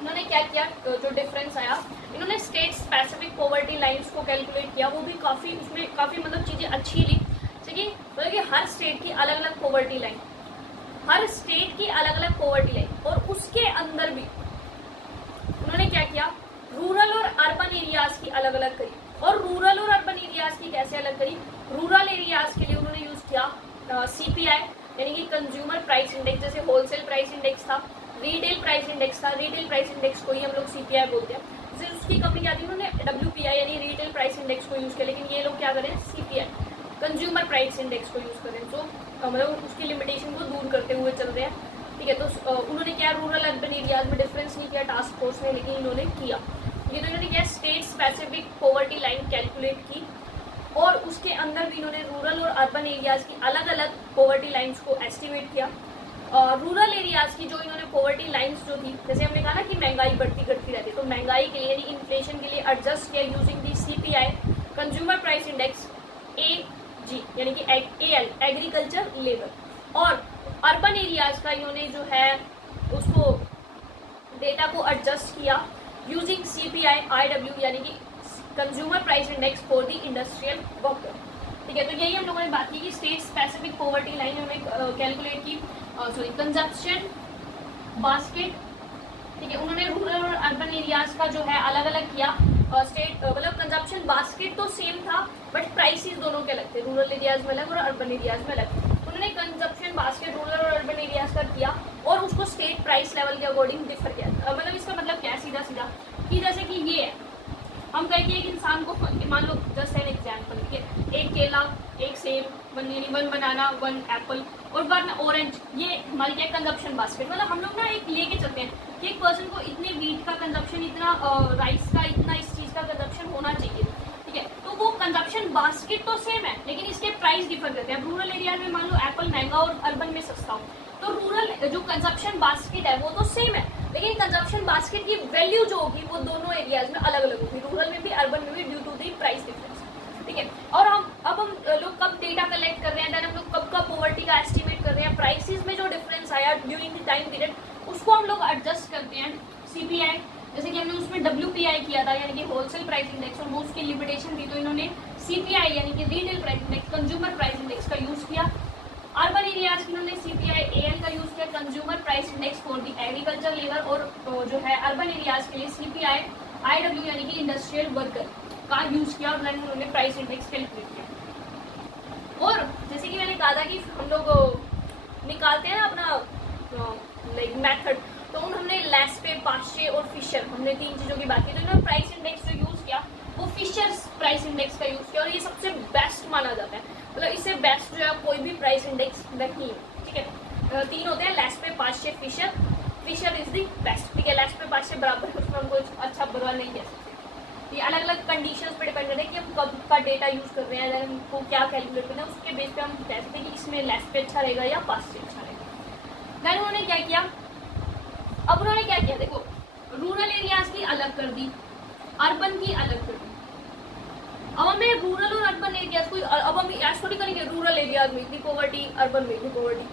इन्होंने क्या किया, जो डिफरेंस आया, इन्होंने स्टेट स्पेसिफिक पॉवर्टी लाइंस को कैलकुलेट किया। वो भी काफ़ी उसमें काफ़ी मतलब चीज़ें अच्छी ली, ठीक है। मतलब कि हर स्टेट की अलग अलग पॉवर्टी लाइन, हर स्टेट की अलग अलग पॉवर्टी लाइन, और उसके अंदर भी उन्होंने क्या किया, रूरल और अर्बन एरियाज की अलग अलग करी। और रूरल और अर्बन एरियाज की कैसे अलग करी, रूरल एरियाज के लिए उन्होंने यूज किया सीपीआई यानी कि कंज्यूमर प्राइस इंडेक्स, जैसे होलसेल प्राइस इंडेक्स था, रिटेल प्राइस इंडेक्स था, रिटेल प्राइस इंडेक्स को ही हम लोग सीपीआई बोलते हैं। जैसे उसकी कमी क्या थी, उन्होंने डब्ल्यूपीआई यानी रिटेल प्राइस इंडेक्स को यूज किया, लेकिन ये लोग क्या करें, सीपीआई कंज्यूमर प्राइस इंडेक्स को यूज करें। तो मतलब उसकी लिमिटेशन को दूर करते हुए चल रहे हैं, ठीक है। तो उन्होंने क्या, रूरल अर्बन एरियाज में डिफरेंस नहीं किया टास्क फोर्स ने, लेकिन इन्होंने किया ये। तो इन्होंने क्या, state specific poverty line calculate की, और उसके अंदर भी इन्होंने रूरल और अर्बन एरियाज की अलग अलग पॉवर्टी लाइन्स को एस्टिमेट किया। रूरल एरियाज की जो इन्होंने पॉवर्टी लाइन्स जो थी, जैसे हमने कहा ना कि महंगाई बढ़ती घटती रहती है, तो महंगाई के लिए यानी इन्फ्लेशन के लिए एडजस्ट किया using the CPI consumer price index AG यानी कि एएल एग्रीकल्चर लेबर। और अर्बन एरियाज का इन्होंने जो है उसको डेटा को एडजस्ट किया यूजिंग सीपीआई आईडब्ल्यू यानी कि consumer price index for the industrial worker. ठीक है, तो यही हम लोगों ने बात की कि स्टेट स्पेसिफिक पॉवर्टी लाइन उन्होंने कैलकुलेट की, सॉरी कंजप्शन बास्केट। ठीक है, उन्होंने रूरल और अर्बन एरियाज का जो है अलग अलग किया। स्टेट मतलब कंजप्शन बास्केट तो सेम था, बट प्राइसेस दोनों के अलग थे, रूरल एरियाज में अलग और अर्बन एरियाज में अलग। उन्होंने कंजप्शन बास्केट रूरल और अर्बन एरियाज का किया और उसको स्टेट प्राइस लेवल के अकॉर्डिंग डिफर किया। मतलब इसका मतलब क्या है, सीधा सीधा कि जैसे कि ये है, हम कहें कि एक इंसान को मान लो, जस्ट एन एग्जाम्पल, ठीक है, एक केला, एक सेब, वन बनाना, 1 एप्पल और 1 ऑरेंज, ये हमारी क्या कंजप्शन बास्केट। मतलब हम लोग ना एक लेके चलते हैं कि एक पर्सन को इतने वीट का कंजप्शन, इतना राइस का, इतना इस चीज़ का कंजप्शन होना चाहिए। ठीक है, तो वो कंजप्शन बास्केट तो सेम है, लेकिन इसके प्राइस डिफर करते हैं। रूरल एरिया में मान लो एप्पल महंगा और अर्बन में सस्ता हो, तो रूरल जो कंजप्शन बास्केट है वो तो सेम है, लेकिन कंजप्शन बास्केट की वैल्यू जो होगी वो दोनों एरियाज में अलग अलग होगी, रूरल में भी अर्बन में भी, due to the price difference. ठीक है, और हम लोग कब डेटा कलेक्ट कर रहे हैं, देन हम लोग कब पॉवर्टी का एस्टिमेट कर रहे हैं, प्राइसेस में जो डिफरेंस आया ड्यूरिंग द टाइम पीरियड, उसको हम लोग एडजस्ट करते हैं सीपीआई। जैसे कि हमने उसमें डब्ल्यूपीआई किया था यानी कि होलसेल प्राइस इंडेक्स, और वो उसकी लिमिटेशन थी, तो इन्होंने सीपीआई यानी कि retail price index, consumer price index का यूज किया। अर्बन एरियाज में उन्होंने सीपीआई एएल का यूज किया, consumer price index for the agriculture labour, और जो है अर्बन एरियाज के लिए सीपीआई आईडब्ल्यू यानी कि इंडस्ट्रियल वर्कर का यूज किया, और देन उन्होंने प्राइस इंडेक्स कैलकुलेट किया। और जैसे कि मैंने कहा था कि हम लोग निकालते हैं अपना लाइक मेथड, तो हमने लेस्पे, पाश्चे और फिशर, हमने 3 चीज़ों की बात की। तो इन्होंने प्राइस इंडेक्स जो यूज़ किया वो फिशर्स प्राइस इंडेक्स का यूज़ किया, और ये सबसे बेस्ट माना जाता है। मतलब इससे बेस्ट जो है कोई भी प्राइस इंडेक्स नहीं है, ठीक है। 3 होते हैं, Laspeyres, Paasche, Fisher. Fisher is the best, ठीक है। लेस्पे, पास्चे बराबर है, उसमें हम कुछ अच्छा बुरा नहीं कह सकते। ये अलग अलग कंडीशंस पे डिपेंड करता है कि हम कब का डेटा यूज़ कर रहे हैं, अगर हमको क्या कैलकुलेट करना है, उसके बेस पे हम कह सकते हैं कि इसमें लेस्पे अच्छा रहेगा या पास्चे अच्छा रहेगा। देन उन्होंने क्या किया, अब उन्होंने क्या किया, देखो रूरल एरियाज की अलग कर दी, अर्बन की अलग कर दी। अब हमें रूरल और अर्बन एरियाज को, अब हम ऐसा थोड़ी करेंगे रूरल एरियाज में इतनी पॉवर्टी, अर्बन में इतनी पॉवर्टी,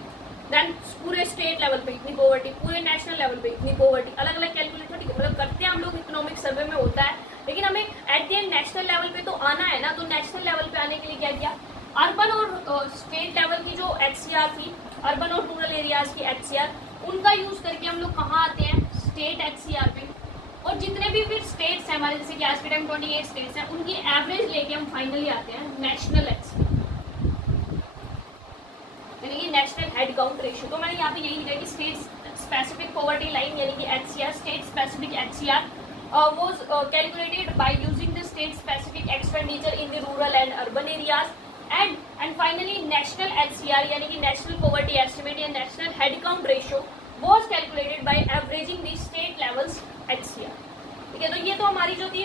देन पूरे स्टेट लेवल पे इतनी पॉवर्टी, पूरे नेशनल लेवल पे इतनी पॉवर्टी, अलग अलग कैलकुलेट थोड़ी मतलब करते हैं हम लोग, इकोनॉमिक सर्वे में होता है, लेकिन हमें at the end national level पे तो आना है ना। तो नेशनल लेवल पे आने के लिए क्या किया, अर्बन और स्टेट लेवल की जो HCR थी, अर्बन और रूरल एरियाज की HCR, उनका यूज करके हम लोग कहाँ आते हैं, स्टेट HCR पे। और जितने भी फिर स्टेट्स हैं हमारे, जैसे कि आज के टाइम 28 स्टेट्स हैं, उनकी एवरेज लेके हम फाइनली आते हैं नेशनल HCR, यानी कि नेशनल हेड काउंट रेशियो। तो मैंने यहाँ पे यही लिखा है कि स्टेट स्पेसिफिक पॉवर्टी लाइन यानी कि HCR, state specific HCR was calculated by using the state specific expenditure in the rural and urban areas, and finally national HCR यानी कि national poverty estimate या national head count ratio was calculated by averaging the state levels HCR, ठीक है। तो ये तो हमारी जो थी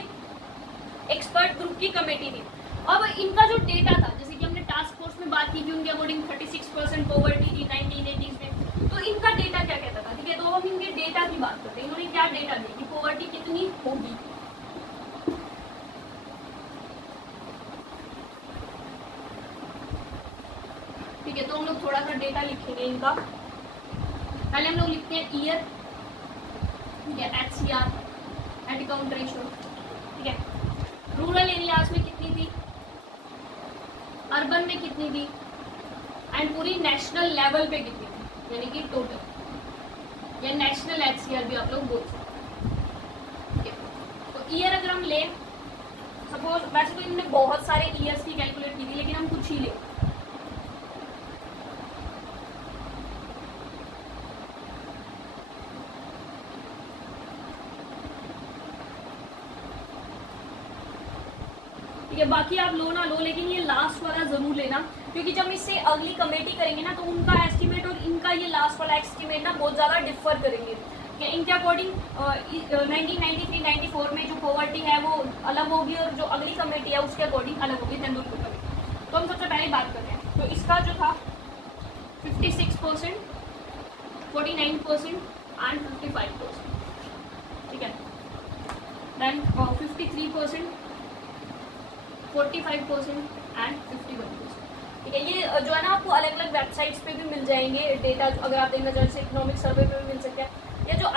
एक्सपर्ट ग्रुप की कमेटी थी। अब इनका जो डेटा था, जैसे कि हमने टास्क फोर्स में बात की थी, उनके अकॉर्डिंग 36% पॉवर्टी थी 1980s में, तो इनका डेटा क्या कहता था, ठीक है। तो हम इनके डेटा की बात करते हैं, इन्होंने क्या डेटा दिया कि पॉवर्टी कितनी होगी। ठीक है, तो हम लोग थोड़ा सा डेटा लिखेंगे इनका। पहले हम लोग लिखते हैं ईयर, ठीक है, HCR हेड काउंट रेशियो, ठीक है। रूरल एरियाज में कितनी थी, अर्बन में कितनी थी, एंड पूरी नेशनल लेवल पे कितनी थी, यानी कि टोटल या नेशनल HCR भी आप लोग बोल सकते हैं। तो ईयर अगर हम लें, सपोज वैसे तो इन्होंने बहुत सारे ईयर्स की कैलकुलेट की थी, लेकिन हम कुछ ही लें। ठीक है, बाकी आप लो ना लो, लेकिन ये लास्ट वाला जरूर लेना, क्योंकि जब इससे अगली कमेटी करेंगे ना, तो उनका एस्टिमेट और इनका ये लास्ट वाला एस्टिमेट ना बहुत ज़्यादा डिफर करेंगे। इनके अकॉर्डिंग 1993-94 में जो पॉवर्टी है वो अलग होगी, और जो अगली कमेटी है उसके अकॉर्डिंग अलग होगी, तेंदुलकर कमेटी। तो हम सबसे पहले बात करते हैं, तो इसका जो था 56%, 49% एंड 55%, ठीक है। देन 53%, 45% एंड 51%, ठीक है। ये जो है ना आपको अलग अलग वेबसाइट्स पे भी मिल जाएंगे डेटा, अगर आप देखना चाहें, जैसे इकोनॉमिक सर्वे पे भी मिल सकते हैं, या जो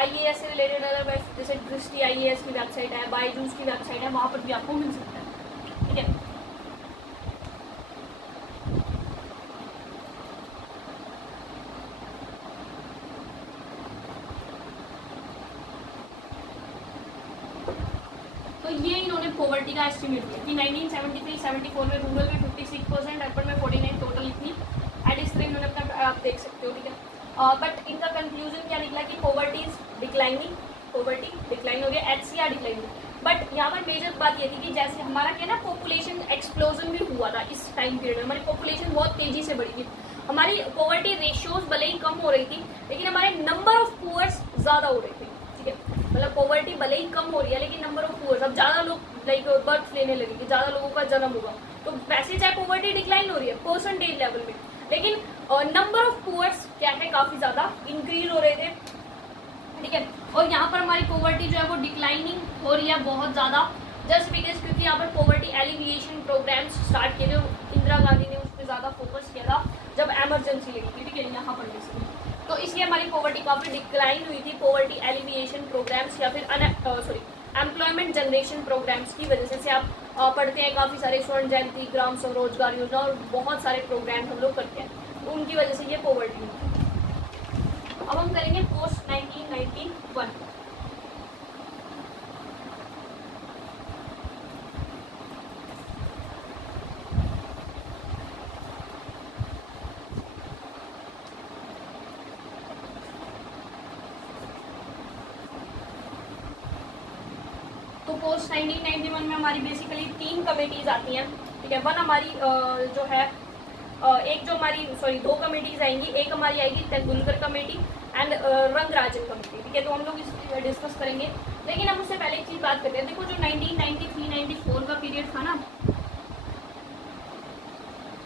IAS से रिलेटेड अदर जैसे दृष्टि IAS की वेबसाइट है, बायजूस की वेबसाइट है, वहाँ पर भी आपको मिल सकता है, ठीक है। तो ये इन्होंने पॉवर्टी का एस्टिमेट दिया कि 1973-74 में रूरल में 56%, अर्बन में 49, टोटल इतनी एट इस तरह इन्होंने अपना, आप देख सकते हो, ठीक है। बट इनका कंक्लूजन क्या निकला कि poverty is declining, poverty decline हो गया, HCR डिक्लाइनिंग। बट यहाँ पर मेजर बात ये थी कि जैसे हमारा क्या ना पॉपुलेशन एक्सप्लोजन भी हुआ था इस टाइम पीरियड में, हमारी पॉपुलेशन बहुत तेजी से बढ़ी थी, हमारी पॉवर्टी रेशियोज भले ही कम हो रही थी, लेकिन हमारे नंबर ऑफ पुअर्स ज़्यादा हो रहे थे, ठीक है। मतलब पॉवर्टी भले ही कम हो रही है, लेकिन नंबर ऑफ पुअर्स, अब ज़्यादा लोग लाइक बर्थ लेने लगेंगे, ज़्यादा लोगों का जन्म होगा, तो वैसे चाहे पॉवर्टी डिक्लाइन हो रही है परसेंटेज लेवल में, लेकिन नंबर ऑफ पुअर्स क्या है काफ़ी ज़्यादा इंक्रीज हो रहे थे, ठीक है। और यहाँ पर हमारी पॉवर्टी जो है वो डिक्लाइनिंग हो रही है बहुत ज़्यादा, जस्ट बिकॉज क्योंकि यहाँ पर पॉवर्टी एलिविएशन प्रोग्राम्स स्टार्ट किए थे, इंदिरा गांधी ने उस पर ज़्यादा फोकस किया था जब एमरजेंसी लगी थी, ठीक है, यहाँ पर बेसिकली। तो इसलिए हमारी पॉवर्टी काफ़ी डिक्लाइन हुई थी, पॉवर्टी एलिविएशन प्रोग्राम्स या फिर एम्प्लॉयमेंट जनरेशन प्रोग्राम्स की वजह से आप पढ़ते हैं काफ़ी सारे स्वर्ण जयंती, ग्राम स्वरोजगार योजना और बहुत सारे प्रोग्राम हम लोग करते हैं, तो उनकी वजह से ये पॉवर्टी हुई। अब हम करेंगे पोस्ट 1991। तो पोस्ट 1991 में हमारी बेसिकली 3 कमेटीज आती हैं, ठीक है। वन हमारी जो है एक जो हमारी 2 कमेटीज आएंगी, एक हमारी आएगी Tendulkar committee and Rangarajan committee, ठीक है। तो हम लोग इस डिस्कस करेंगे, लेकिन हम उससे पहले एक चीज़ बात करते हैं। देखो जो 1993-94 का पीरियड था ना,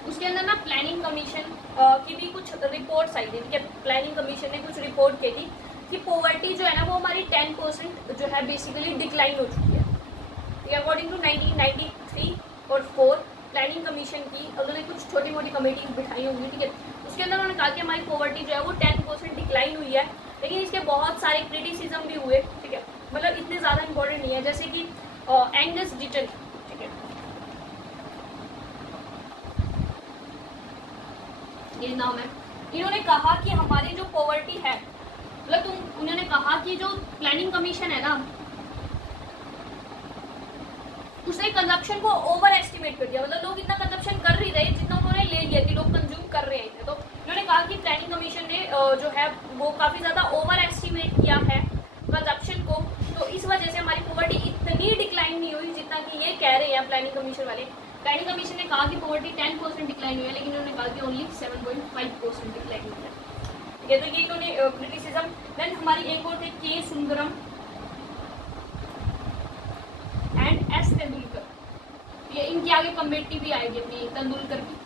उसके अंदर ना प्लानिंग कमीशन की भी कुछ रिपोर्ट्स आई थी, ठीक है। प्लानिंग कमीशन ने कुछ रिपोर्ट की थी कि पॉवर्टी जो है ना वो हमारी 10% जो है बेसिकली डिक्लाइन हो चुकी है, ठीक है। अकॉर्डिंग टू 1993 और 4 प्लानिंग कमीशन की उन्होंने कुछ छोटी मोटी कमेटी बिठाई होंगी, ठीक है। उसके अंदर उन्होंने कहा कि हमारी पॉवर्टी जो है वो 10% डिक्लाइन हुई है, लेकिन इसके बहुत सारे क्रिटिसिज्म भी हुए, ठीक है। मतलब इतने ज़्यादा इंपॉर्टेंट नहीं है, जैसे कि एंगस डिटन, ठीक है, ये नाम है। इन्होंने कहा कि हमारी जो पॉवर्टी है, मतलब उन्होंने कहा कि जो प्लानिंग कमीशन है ना, उसने कंजप्शन को ओवर एस्टिमेट कर दिया। मतलब लोग इतना कंजप्शन कर नहीं रहे जितना उन्होंने ले लिया कि लोग कंज्यूम कर रहे थे। तो उन्होंने कहा कि प्लानिंग कमीशन ने जो है वो काफ़ी ज़्यादा ओवर एस्टिमेट किया है कंजप्शन को, तो इस वजह से हमारी पॉवर्टी इतनी डिक्लाइन नहीं हुई जितना कि ये कह रहे हैं प्लानिंग कमीशन वाले। प्लानिंग कमीशन ने कहा कि पॉवर्टी 10% डिक्लाइन हुई है, लेकिन उन्होंने कहा कि ओनली 7.5% डिक्लाइन हुई है, ठीक है। तो ये इन्होंने क्रिटिसिज्म। देन हमारी एक और थे के सुंदरम एंड एस तेंदुलकर, ये इनकी आगे कमेटी भी आएगी अपनी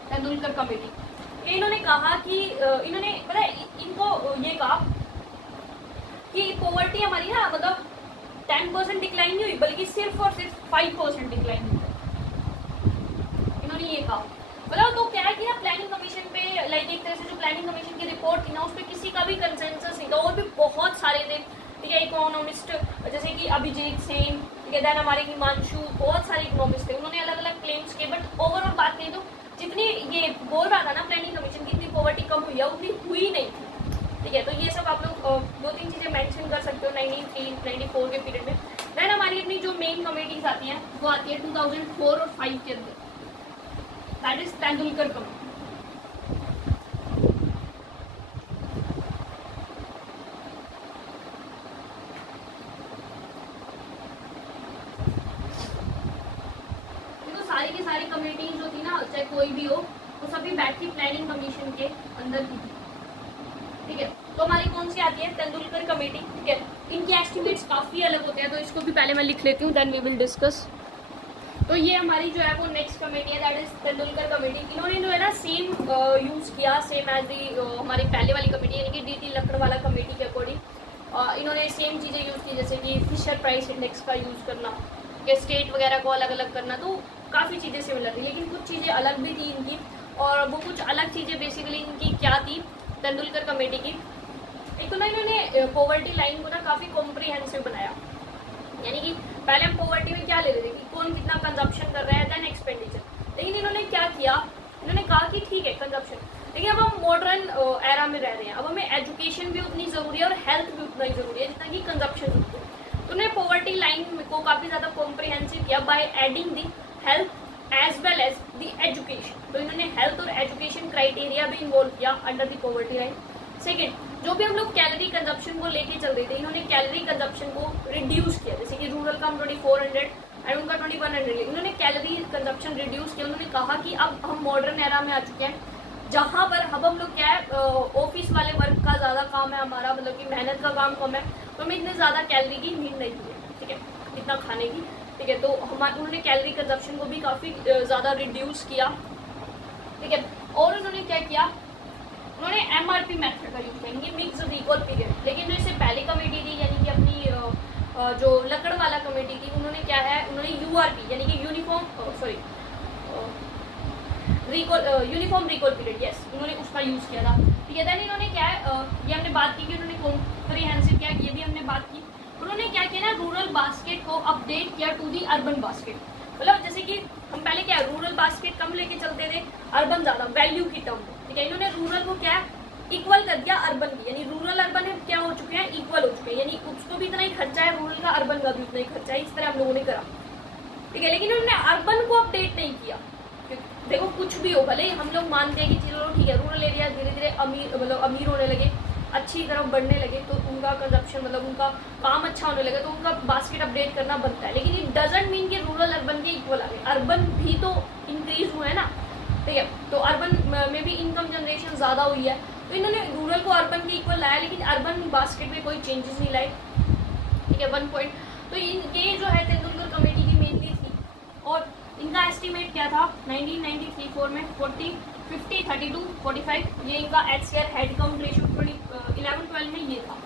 तेंदुलकर कमेटी। इन्होंने कहा कि इन्होंने पता है इनको ये कहा कि पॉवर्टी हमारी ना मतलब 10% डिक्लाइन नहीं हुई, बल्कि सिर्फ और सिर्फ 5% डिक्लाइन हुई है, इन्होंने ये कहा। मतलब तो क्या है कि ना प्लानिंग कमीशन पे लाइक एक तरह से जो प्लानिंग कमीशन की रिपोर्ट थी ना, उस पर किसी का भी कंसेंसस नहीं था, और भी बहुत सारे थे, ठीक है। इकोनॉमिस्ट जैसे कि अभिजीत सेन, ठीक है, देन हमारे हिमांशु, बहुत सारे इकोनॉमिस्ट थे, उन्होंने अलग अलग क्लेम्स किए। बट ओवरऑल बात करें तो जितनी ये बोल रहा था ना प्लानिंग कमीशन की इतनी पॉवर्टी कम हुई है, उतनी हुई नहीं थी, ठीक है। तो ये सब आप लोग 2-3 चीज़ें मेंशन कर सकते हो 1993-94 के पीरियड में। देन हमारी अपनी जो मेन कमेटीज आती हैं वो आती है 2004 और 5 के अंदर, दैट इज तेंदुलकर कमेटी। देखो सारी की सारी कमेटीज जो थी ना, चाहे कोई भी हो, वो सभी बैठी प्लानिंग कमीशन के अंदर की थी, ठीक है। तो हमारी कौन सी आती है तेंदुलकर कमेटी, ठीक है। इनके एस्टिमेट्स काफ़ी अलग होते हैं, तो इसको भी पहले मैं लिख लेती हूँ, देन वी विल डिस्कस। तो ये हमारी जो है वो नेक्स्ट कमेटी है, दैट इज तेंदुलकर कमेटी। इन्होंने जो है ना सेम यूज़ किया, सेम एज दी हमारी पहले वाली कमेटी यानी कि डीटी लकड़वाला कमेटी के अकॉर्डिंग इन्होंने सेम चीज़ें यूज़ की, जैसे कि फिशर प्राइस इंडेक्स का यूज़ करना, के स्टेट वगैरह को अलग अलग करना। तो काफ़ी चीज़ें सिमिलर थी, लेकिन कुछ चीज़ें अलग भी थी इनकी, और वो कुछ अलग चीज़ें बेसिकली इनकी क्या थी तेंदुलकर कमेटी की। एक तो ना इन्होंने पॉवर्टी लाइन को ना काफ़ी कॉम्प्रिहेंसिव बनाया, यानी कि पहले हम पॉवर्टी में क्या ले रहे थे कि कौन कितना कंजप्शन कर रहा है, देन एक्सपेंडिचर। लेकिन इन्होंने क्या किया, इन्होंने कहा कि ठीक है कंजप्शन, लेकिन अब हम मॉडर्न एरा में रह रहे हैं, अब हमें एजुकेशन भी उतनी ज़रूरी है और हेल्थ भी उतना ही ज़रूरी है जितना कि कंजप्शन होती है। तो उन्होंने पॉवर्टी लाइन को काफ़ी ज़्यादा कॉम्प्रिहेंसिव किया by adding the health as well as the education. तो इन्होंने हेल्थ और एजुकेशन क्राइटेरिया भी इन्वॉल्व किया under the poverty line. Second, जो भी हम लोग कैलोरी कंजप्शन को लेके चल रहे थे, इन्होंने कैलोरी कंजप्शन को रिड्यूस किया, जैसे कि रूरल का हम 2400 एंड उनका 2100, इन्होंने कैलोरी कंजप्शन रिड्यूस किया। उन्होंने कहा कि अब हम मॉडर्न एरा में आ चुके हैं, जहाँ पर अब हम लोग क्या है ऑफिस वाले वर्क का ज़्यादा काम है हमारा, मतलब कि मेहनत का काम कम है, तो हमें इतने ज़्यादा कैलोरी की नीड नहीं है, ठीक है, इतना खाने की, ठीक है। तो उन्होंने कैलोरी कंजप्शन को भी काफ़ी ज़्यादा रिड्यूस किया, ठीक है। और उन्होंने क्या किया, उन्होंने MRP मेथड का यूज किया, यानी कि मिक्स्ड इक्वल पीरियड। लेकिन जो इससे पहले कमेटी थी, यानी कि अपनी जो लकड़वाला कमेटी थी, उन्होंने क्या है, उन्होंने URP यानी कि यूनिफॉर्म रिकॉल पीरियड, यस, उन्होंने उसका यूज किया था, ठीक है। देन इन्होंने क्या है, ये हमने बात की कि उन्होंने कॉम्प्रिहेंसिव क्या, ये भी हमने बात की। उन्होंने क्या किया ना, रूरल बास्केट को अपडेट किया टू दी अर्बन बास्केट। मतलब जैसे कि हम पहले क्या रूरल बास्केट कम लेके चलते थे, अर्बन ज़्यादा वैल्यू की टर्म, ठीक है। इन्होंने रूरल को क्या इक्वल कर दिया अर्बन की, यानी रूरल अर्बन है क्या हो चुके हैं, इक्वल हो चुके हैं, यानी उसको भी इतना ही खर्चा है रूरल का, अर्बन का भी उतना ही खर्चा है, इस तरह हम लोगों ने करा, ठीक है। लेकिन उन्होंने अर्बन को अपडेट नहीं किया। देखो कुछ भी हो, भले हम लोग मानते हैं कि चलो ठीक है रूरल एरिया धीरे धीरे अमीर होने लगे, अच्छी तरफ बढ़ने लगे तो उनका कंजप्शन मतलब उनका काम अच्छा होने लगे तो उनका बास्केट अपडेट करना बनता है। लेकिन इट डजंट मीन कि रूरल अर्बन के इक्वल आ गए, अर्बन भी तो इंक्रीज हुआ है ना, ठीक है। तो अर्बन में भी इनकम जनरेशन ज़्यादा हुई है, तो इन्होंने रूरल को अर्बन के इक्वल लाया, लेकिन अर्बन बास्केट में कोई चेंजेस नहीं लाए, ठीक है। 1 पॉइंट। तो ये जो है तेंदुलकर कमेटी की मेनली थी, और इनका एस्टिमेट क्या था 1993-4 में 40, 50, 32, 45, ये इनका HCR हेड काउंट रेशियो 11-12 में ये था।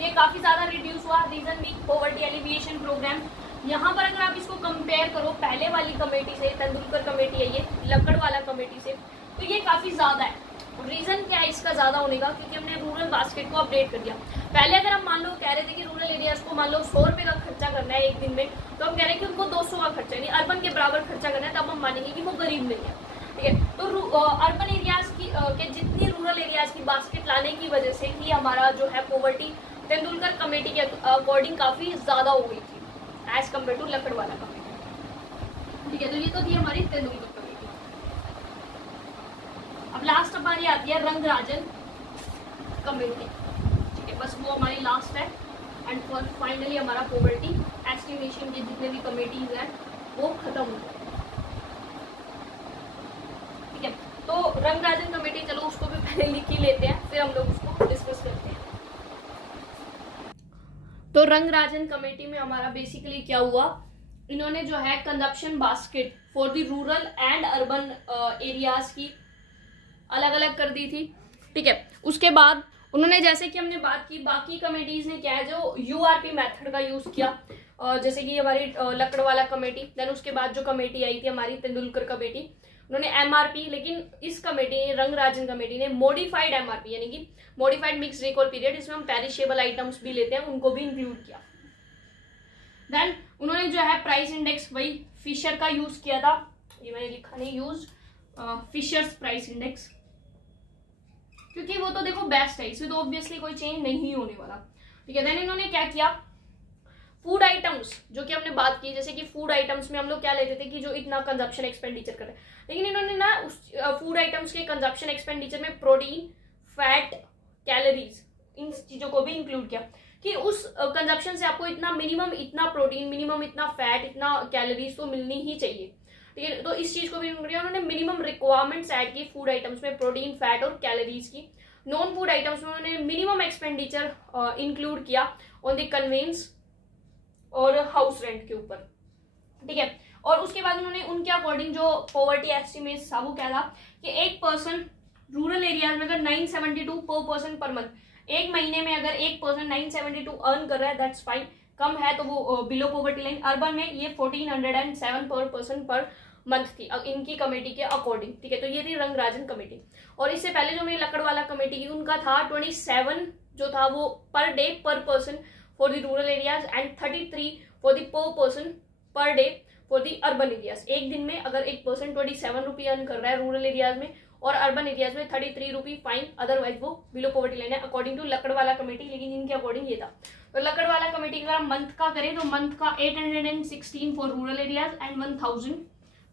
ये काफ़ी ज़्यादा रिड्यूस हुआ। रीजन भी पॉवर्टी एलिविएशन प्रोग्राम। यहाँ पर अगर आप इसको कंपेयर करो पहले वाली कमेटी से, तेंदुलकर कमेटी है ये लकड़वाला कमेटी से, तो ये काफ़ी ज़्यादा है। रीज़न क्या है इसका ज़्यादा होने का, क्योंकि हमने रूरल बास्केट को अपडेट कर दिया। पहले अगर हम मान लो कह रहे थे कि रूरल एरियाज को मान लो 100 रुपये का खर्चा करना है एक दिन में, तो हम कह रहे हैं कि उनको 200 का खर्चा, यानी अर्बन के बराबर खर्चा करना है, तब हम मानेंगे कि वो गरीब नहीं है, ठीक है। तो अर्बन एरियाज की के जितनी रूरल एरियाज की बास्केट लाने की वजह से ही हमारा जो है पॉवर्टी तेंदुलकर कमेटी के अकॉर्डिंग काफ़ी ज़्यादा हो गई थी as compare to Lakdawala committee, ठीक है। तो ये तो थी हमारी तेंदुलकर कमेटी। अब लास्ट हमारी आती है रंगराजन कमेटी, ठीक है। बस वो हमारी लास्ट है एंड फाइनली हमारा पॉवर्टी एस्टिमेशन के जितने भी कमेटीज हैं वो खत्म हो गए, ठीक है। तो रंगराजन कमेटी, चलो उसको भी पहले लिख ही लेते हैं, फिर हम लोग उसको डिस्कस करते हैं। तो रंगराजन कमेटी में हमारा बेसिकली क्या हुआ, इन्होंने जो है consumption basket for the rural and urban areas की अलग अलग कर दी थी, ठीक है। उसके बाद उन्होंने, जैसे कि हमने बात की, बाकी कमेटीज ने क्या है जो URP मेथड का यूज किया, जैसे कि हमारी लकड़वाला कमेटी, देन उसके बाद जो कमेटी आई थी हमारी तेंदुलकर कमेटी, उन्होंने MRP, लेकिन इस कमेटी रंगराजन कमेटी ने मॉडिफाइड MRP यानी कि मॉडिफाइड मिक्स रिकॉल पीरियड, इसमें हम पेरिशेबल आइटम्स भी लेते हैं, उनको भी इंक्लूड किया। देन उन्होंने जो है प्राइस इंडेक्स वही फिशर का यूज किया था, ये मैंने लिखा नहीं यूज, फिशर्स प्राइस इंडेक्स, क्योंकि वो तो देखो बेस्ट है, इसमें तो ऑब्वियसली कोई चेंज नहीं होने वाला, ठीक है। देन इन्होंने क्या किया, फूड आइटम्स जो कि हमने बात की, जैसे कि फूड आइटम्स में हम लोग क्या लेते थे कि जो इतना कंजप्शन एक्सपेंडिचर कर रहे हैं, लेकिन इन्होंने ना उस फूड आइटम्स के कंजप्शन एक्सपेंडिचर में प्रोटीन, फैट, कैलोरीज, इन चीजों को भी इंक्लूड किया कि उस कंजप्शन से आपको इतना मिनिमम इतना प्रोटीन, मिनिमम इतना फैट, इतना कैलोरीज तो मिलनी ही चाहिए, ठीक है। तो इस चीज को भी इंक्लूड किया उन्होंने। मिनिमम रिक्वायरमेंट्स ऐड की फूड आइटम्स में, प्रोटीन, फैट और कैलोरीज की। नॉन फूड आइटम्स में उन्होंने मिनिमम एक्सपेंडिचर इंक्लूड किया ऑन द कन्वेंस और हाउस रेंट के ऊपर, ठीक है। और उसके बाद उन्होंने उनके अकॉर्डिंग जो पॉवर्टी एस्टिमेट था वो क्या था कि एक पर्सन रूरल एरियाज में अगर 972 पर पर्सन पर मंथ, एक महीने में अगर एक पर्सन 972 अर्न कर रहा है दैट्स फाइन, कम है तो वो बिलो पॉवर्टी लाइन। अर्बन में ये 1407 पर पर्सन पर मंथ थी इनकी कमेटी के अकॉर्डिंग, ठीक है। तो ये थी रंगराजन कमेटी। और इससे पहले जो मेरी लकड़वाला कमेटी की उनका था 27 जो था वो पर डे पर person for the rural areas and 33 for the पर person per day for the urban areas. एक दिन में अगर एक पर्सन 27 रुपी अर्न कर रहा है रूरल एरियाज में और अर्बन एरियाज में 33 रुपी फाइन, अदरवाइज वो बिलो पॉवर्टी लाइन है अकॉर्डिंग टू लकड़वाला कमेटी, लेकिन इनके अकॉर्डिंग ये था। तो लकड़वाला कमेटी अगर हम मंथ का करें तो मंथ का 816 for rural areas and 1000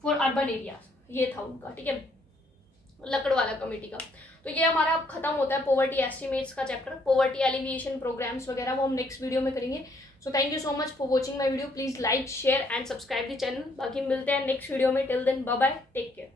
for urban areas, ये था उनका, ठीक है, लकड़वाला कमेटी का। तो ये हमारा अब खत्म होता है पॉवर्टी एस्टिमेट्स का चैप्टर। पॉवर्टी एलिविएशन प्रोग्राम्स वगैरह वो हम नेक्स्ट वीडियो में करेंगे। So thank you so much for watching my video. Please like, share and subscribe the channel. बाकी मिलते हैं नेक्स्ट वीडियो में। Till then bye bye, take care.